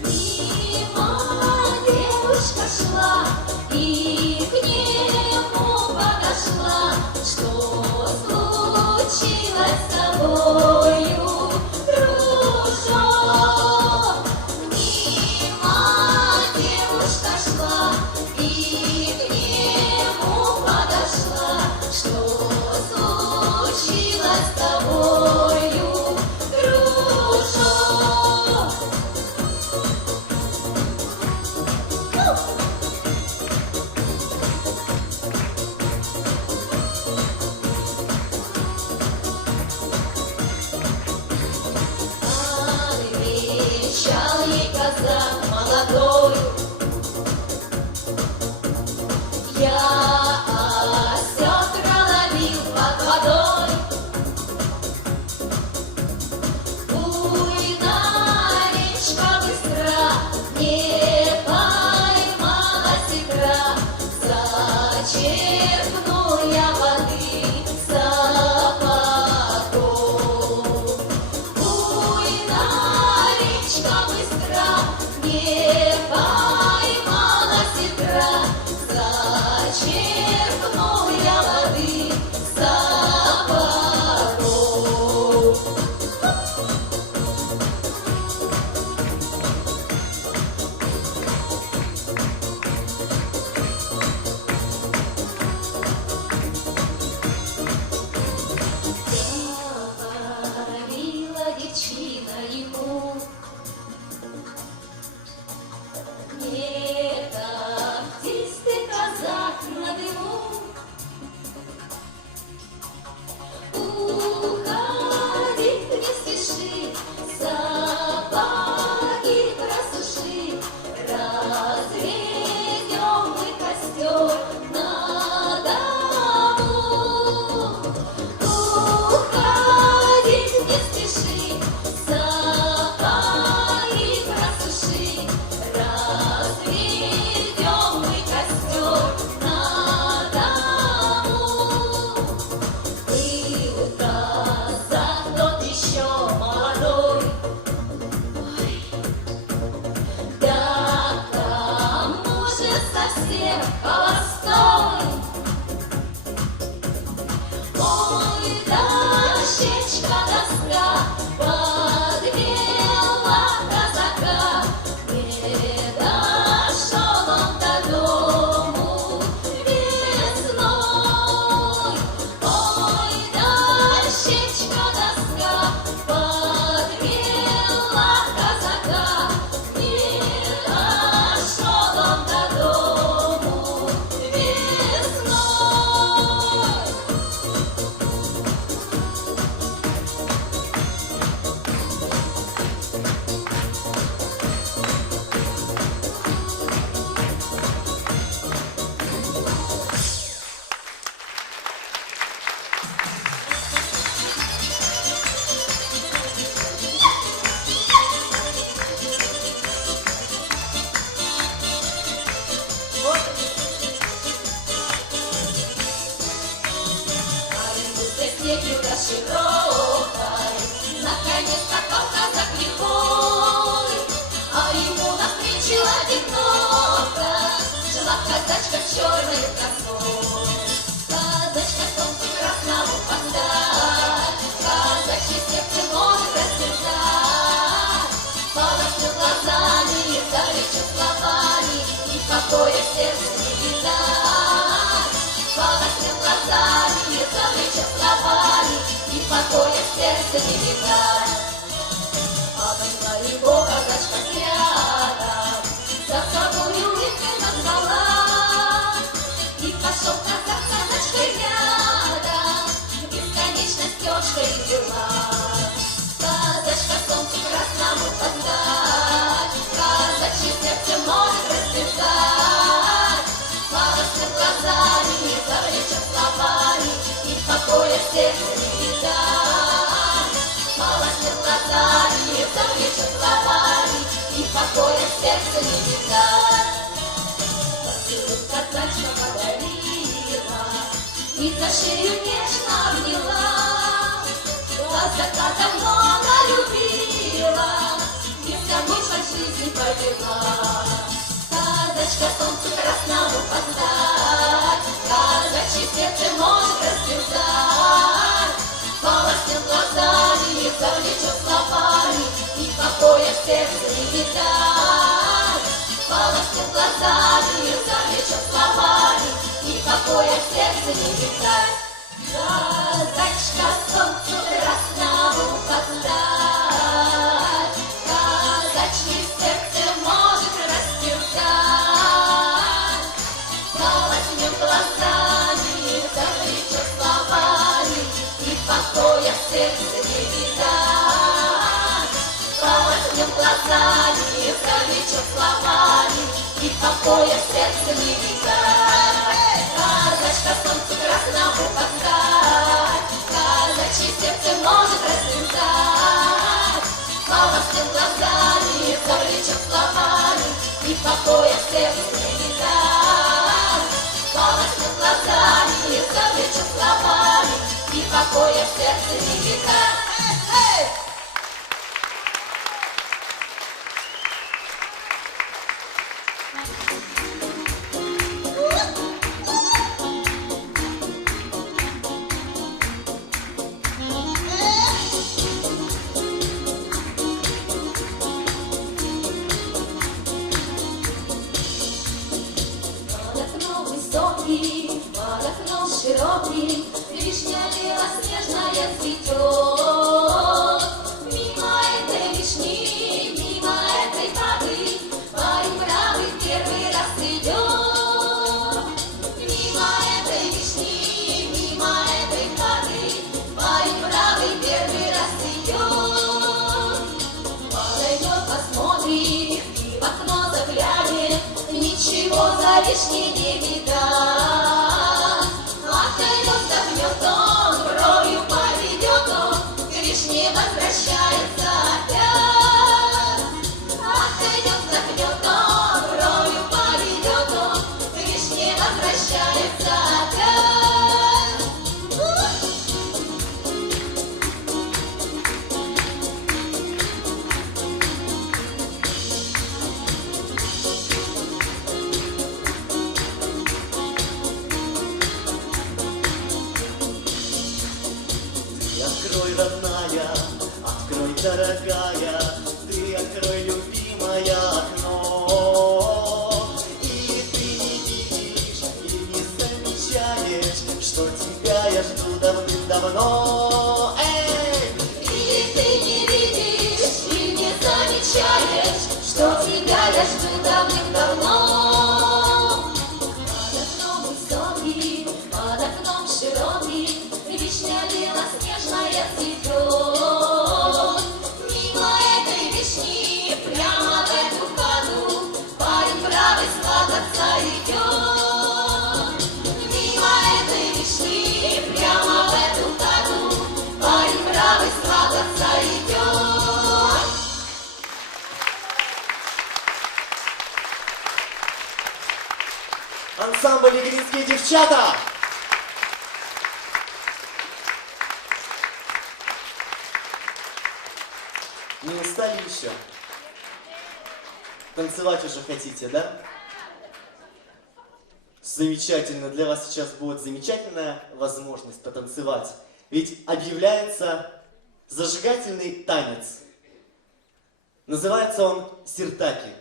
Мимо девушка шла и к нему подошла. Что случилось с тобою, дружок? Мимо девушка шла и к нему подошла. Что случилось с тобою, дружок? Отвечал ей казак молодой: я осетра ловил под водой. Буйная речка быстра, не поймалась икра. Зачерпну я воды сапогом. Буйная речка быстра, не поймалась икра. Зачерпну я воды сапогом. Говорила девчина ему: не коптись ты, казак, на дыму. Уходить не спеши, сапоги просуши. Разведем мы костер на дому. Уходить не спеши, сапоги просуши. Разведем мы костер на дому. Был казак тот еще молодой, да к тому же совсем холостой. Ой, дощечка доска подвела казака. Не дошел он до дому весной. Ой, дощечка доска подвела казака. Не дошел он до дому весной. Оренбургской степью да широкой наконец-то попал казак лихой. А ему навстречу одиноко шла казачка в черной косой. Казачка солнцу красному подстать, казачье сердце может растерзать. Полоснул глазами, завлечет словами, и покоя в сердце не видать. Полоснул глазами, завлечет словами, и покоя в сердце не видать. Обошла его казачка взглядом, за собой улыбкой назвала. И пошел казак с казачкой рядом, бесконечно стежкой вела. Казачка солнцу красному поддать, казачье сердце может растерзать. Полоснул глазами, завлечет словами, и покоя в сердце не видать. Полоснул глазами, завлечет словами, и покоя в сердце не видать. Поцелуй казачка подарила, и за шею нежно обняла. закатом много любила, бесконечно жизнь провела. Сказочка солнцу красному познать, казачье сердце может растерзать. Полоснет глазами, завлечет словами, и покоя в сердце не видать. Полоснет глазами, завлечет словами, и покоя в сердце не видать. Казачка солнцу красному познать, казачье сердце может растерзать. Полоснет глазами, завлечет словами, и покоя в сердце не видать. Полоснет глазами, завлечет словами, и покоя в сердце не видать. Казачка солнцу красному познать, казачье сердце может растерзать. Полоснет глазами, завлечет словами, и покоя в сердце не видать. Полоснет глазами, завлечет словами, и покоя в сердце не видать. Под окном высоким, под окном широким, вишня белоснежная цветет. Мимо этой вишни, мимо этой воды, парень бравый первый раз идет. Мимо этой вишни, мимо этой воды, парень бравый первый раз идет. Подойдет, посмотрит и в окно заглянет, ничего за вишней не видать. Отойдет, вздохнет он, бровью поведет он, к вишне возвращается опять. Отойдет, вздохнет он, бровью поведет он, к вишне возвращается опять. Открой, родная, открой, дорогая, ты открой, любимое окно. И ты не видишь и не замечаешь, что тебя я жду давным-давно. Эй! И ты не видишь и не замечаешь, что тебя я жду давным-давно. Под окном высоким, под окном широким, вишня белоснежная цветет. Мимо этой вишни, прямо в эту хату, парень бравый свататься идет. Мимо этой вишни, прямо в эту хату, парень бравый свататься идет. Ансамбль «Игринские девчата». Не устали еще? Танцевать уже хотите, да? Замечательно. Для вас сейчас будет замечательная возможность потанцевать. Ведь объявляется зажигательный танец. Называется он сиртаки.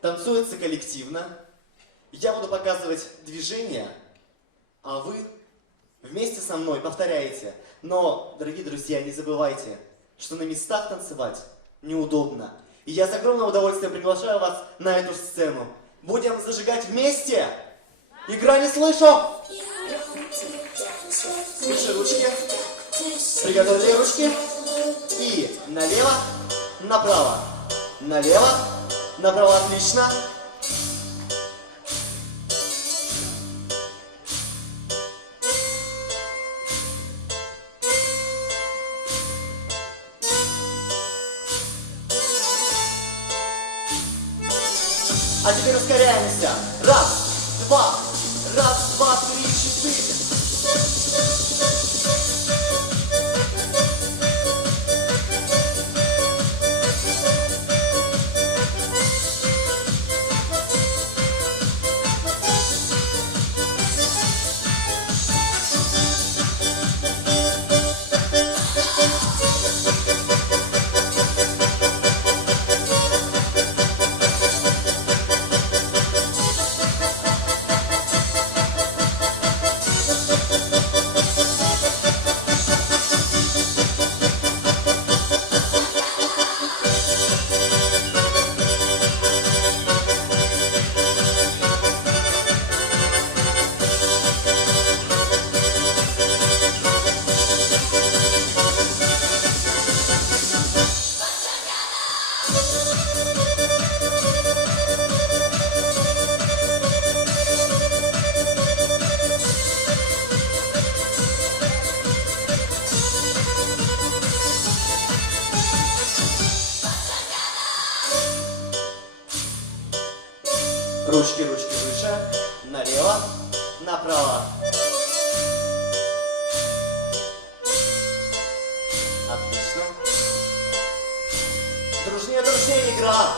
Танцуется коллективно. Я буду показывать движения, а вы вместе со мной повторяете. Но, дорогие друзья, не забывайте, что на местах танцевать неудобно. И я с огромным удовольствием приглашаю вас на эту сцену. Будем зажигать вместе. Игра не слышу. Выше ручки. Приготовили ручки. И налево, направо. Налево, направо. Отлично. А теперь ускоряемся. Раз, два, три, четыре. выше, налево, направо. Отлично. Дружнее, дружнее игра.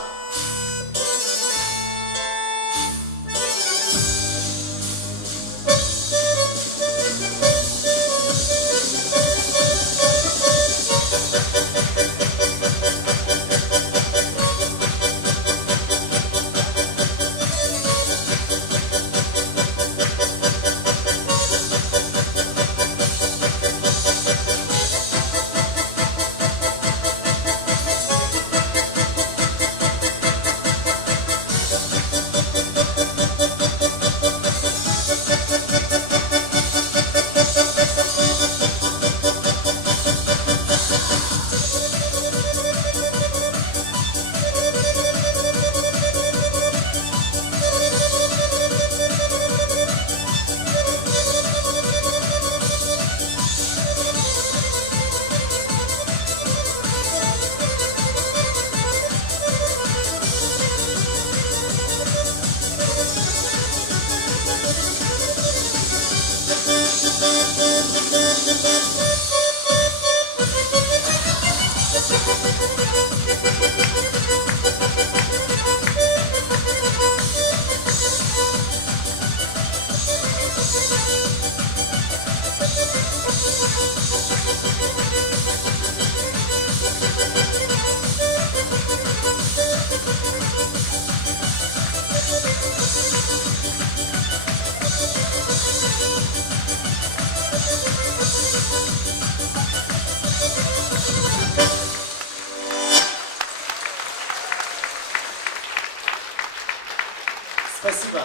Спасибо.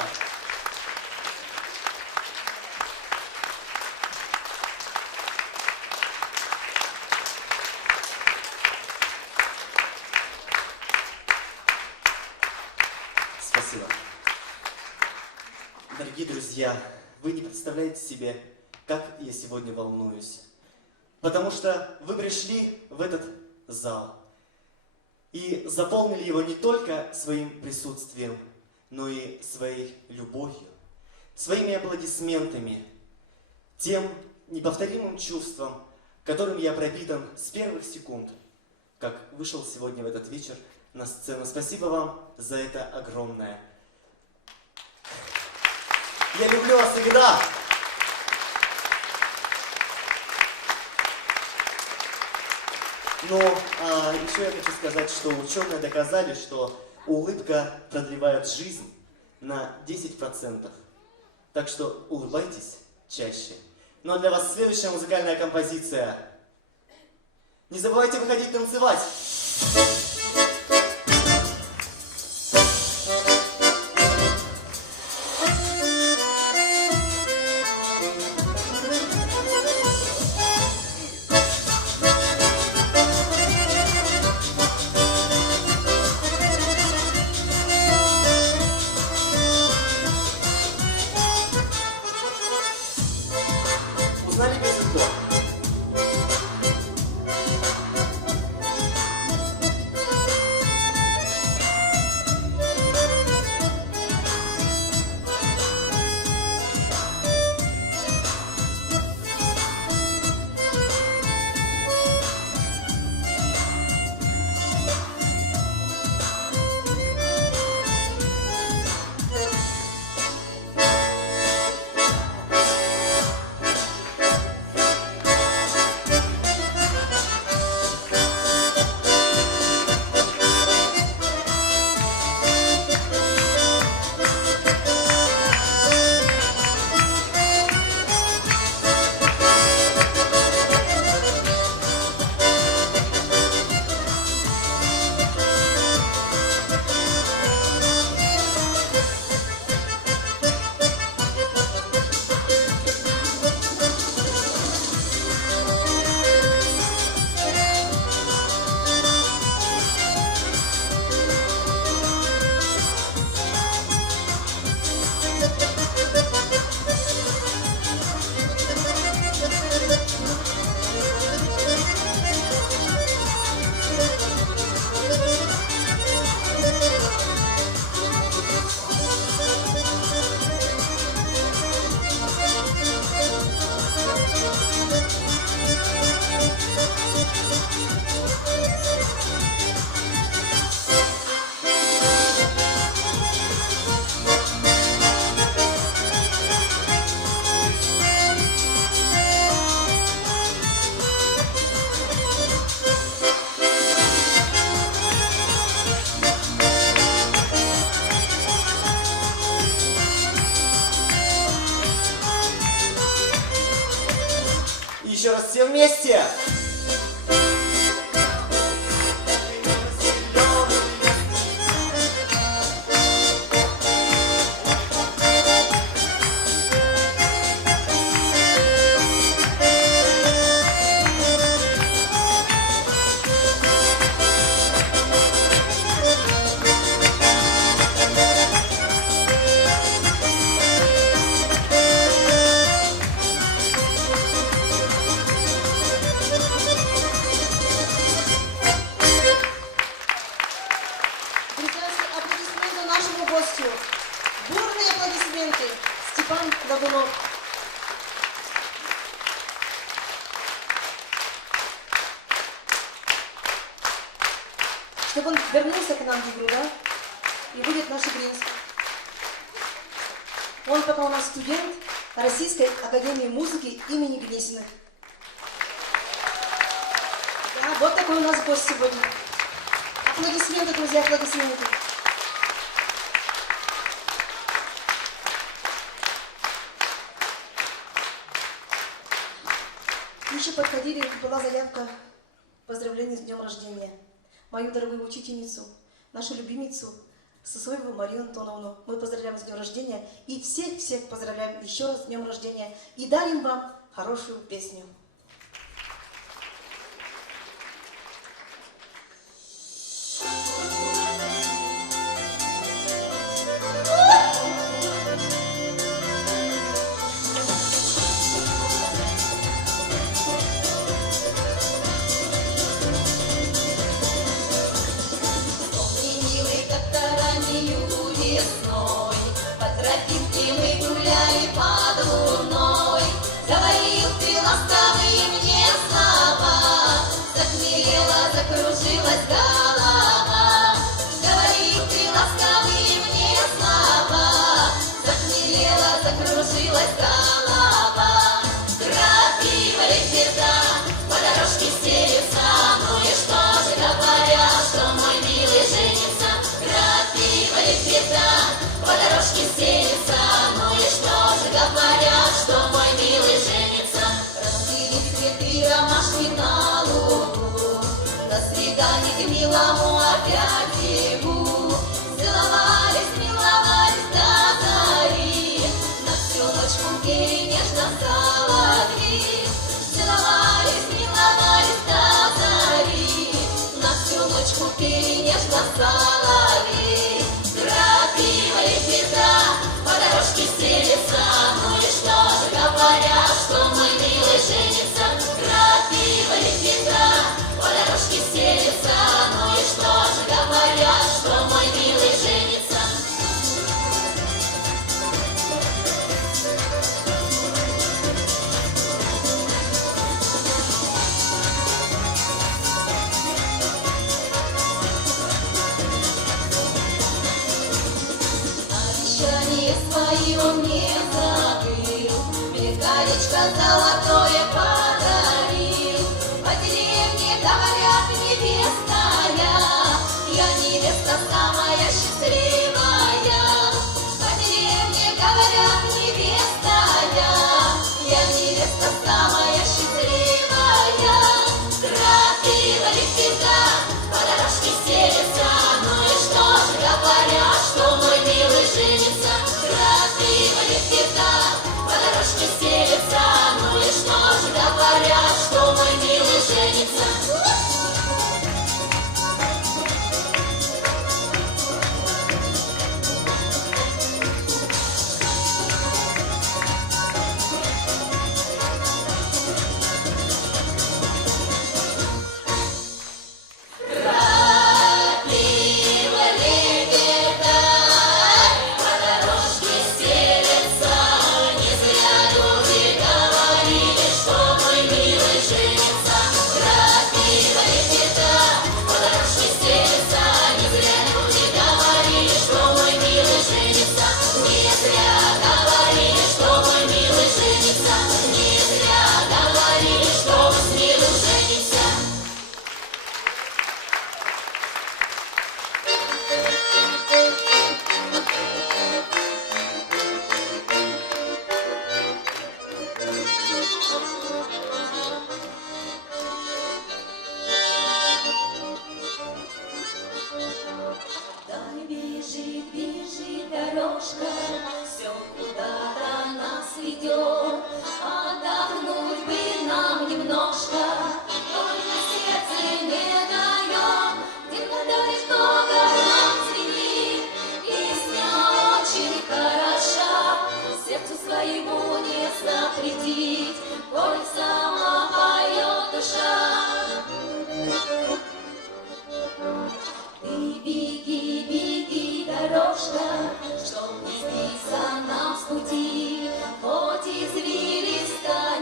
Спасибо. Дорогие друзья, вы не представляете себе, как я сегодня волнуюсь. Потому что вы пришли в этот зал и заполнили его не только своим присутствием, но и своей любовью, своими аплодисментами, тем неповторимым чувством, которым я пропитан с первых секунд, как вышел сегодня в этот вечер на сцену. Спасибо вам за это огромное. Я люблю вас, игра! Но еще я хочу сказать, что ученые доказали, что улыбка продлевает жизнь на 10%. Так что улыбайтесь чаще. Ну а для вас следующая музыкальная композиция. Не забывайте выходить танцевать. Узнали песенку? Еще раз все вместе. Прекрасные аплодисменты нашему гостю. Бурные аплодисменты. Степан Логунов. Чтобы он вернулся к нам в игру, да? И будет наш игринец. Он пока у нас студент Российской академии музыки имени Гнесиных. Да, вот такой у нас гость сегодня. Аплодисменты, друзья, аплодисменты. Еще подходили, была заявка поздравления с днем рождения. Мою дорогую учительницу, нашу любимицу, Сысоеву Марию Антоновну. Мы поздравляем с днем рождения и всех-всех поздравляем еще раз с днем рождения и дарим вам хорошую песню. Помни, милый, как-то раннею весной по тропинке мы гуляли под луной. Говорил ты ласковые мне слова, захмелела, закружилась голова. Говорил ты ласковые мне слова, захмелела, закружилась голова. Крапива лепета по дорожке стелется, ну и что же говорят, что мой милый женится. Крапива лепета по дорожке стелется, ну и что же говорят, что мой милый женится. Раскрыли цветы ромашки на лугу, до свидания к милому опять бегу. Целовались, миловались до зари, на всю ночь пели нежно соловьи. Целовались, миловались до зари, на всю ночь пели нежно соловьи. Крапива лепета по дорожке стелется, ну и что же говорят, что мой милый женится. Крапива лепета по дорожке стелется, ну и что же говорят, что мой милый женится. Обещание свои он не забыл, мне колечко золотое подарил. По деревне говорят невестная, я невеста самая счастливая. По деревне говорят невестная, я невеста самая счастливая. Крапива лепета по дорожке стелется, ну и что же говорят, что мой милый женится. Крапива лепета по дорожке стелется, ну и что же говорят,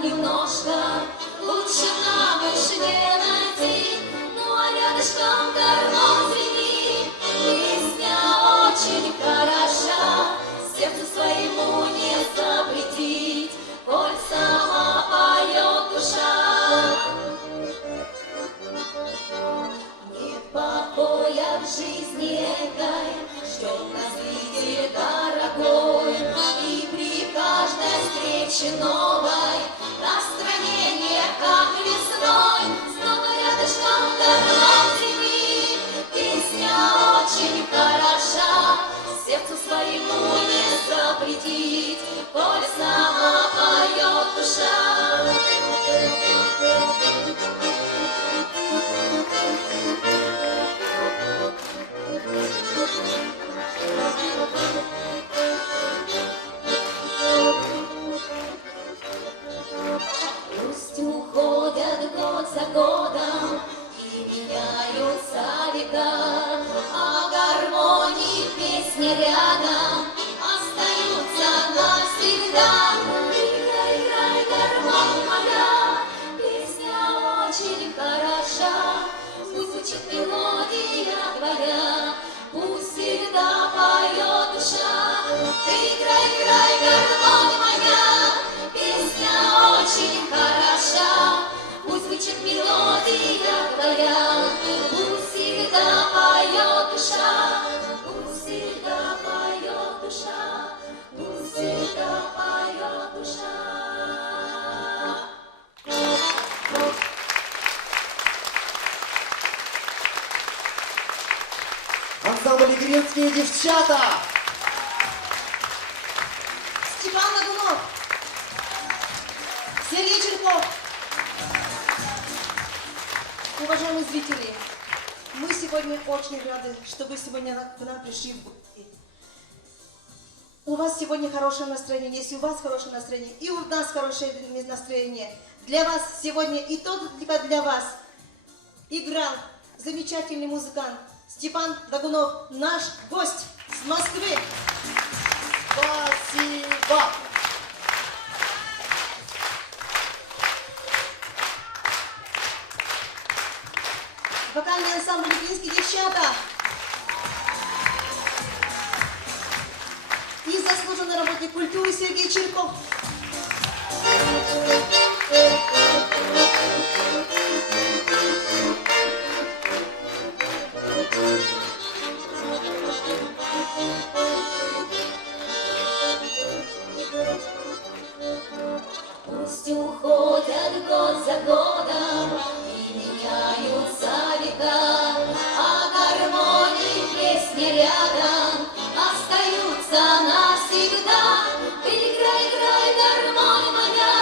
немножко, лучше нам уж не найти. Ну а рядышком гармон звенит, песня очень хороша, сердцу своему не запретить, коль сама поет душа. Нет покоя в жизни этой, ждет нас зритель дорогой, и при каждой встрече новой настроение, как весной, снова рядышком гармон звенит, песня очень хороша, сердцу своему не запретить, коль сама поет душа. Пусть уходят год за годом и меняются века, а гармонии песни рядом остаются навсегда. Играй, играй, гармонь моя, песня очень хороша, пусть звучит мелодия твоя, пусть всегда поет душа. Играй, играй, гармонь моя, песня очень хороша, пусть звучит мелодия твоя, пусть всегда поет душа, пусть всегда поет душа, пусть всегда поет душа. Ансамбль «Игринские девчата». Степан Лагунов, Сергей Черков. Уважаемые зрители, мы сегодня очень рады, что вы сегодня к нам пришли в гости. У вас сегодня хорошее настроение. Если у вас хорошее настроение, и у нас хорошее настроение, для вас сегодня и только для вас играл замечательный музыкант Степан Лагунов, наш гость с Москвы. Спасибо! Вокальный ансамбль «Игринские девчата». И заслуженный работник культуры Сергей Черков. Пусть уходят год за годом и меняются века, а гармонии песни рядом остаются навсегда. Играй, играй, гармонь моя,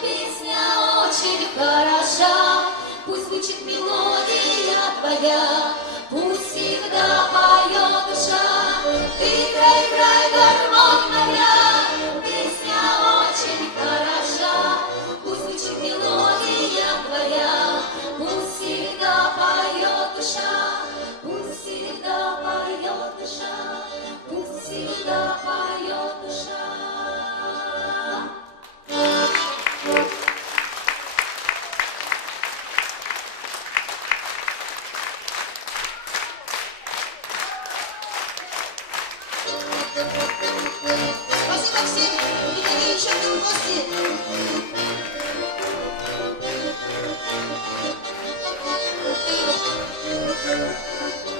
песня очень хороша, пусть звучит мелодия твоя, пусть всегда поет душа. Играй, играй, гармонь моя, песня очень хороша, пусть звучит мелодия твоя, пусть всегда поет душа, пусть всегда поет душа, пусть всегда поет душа. Спасибо всем, приходи еще к нам в гости. Thank you.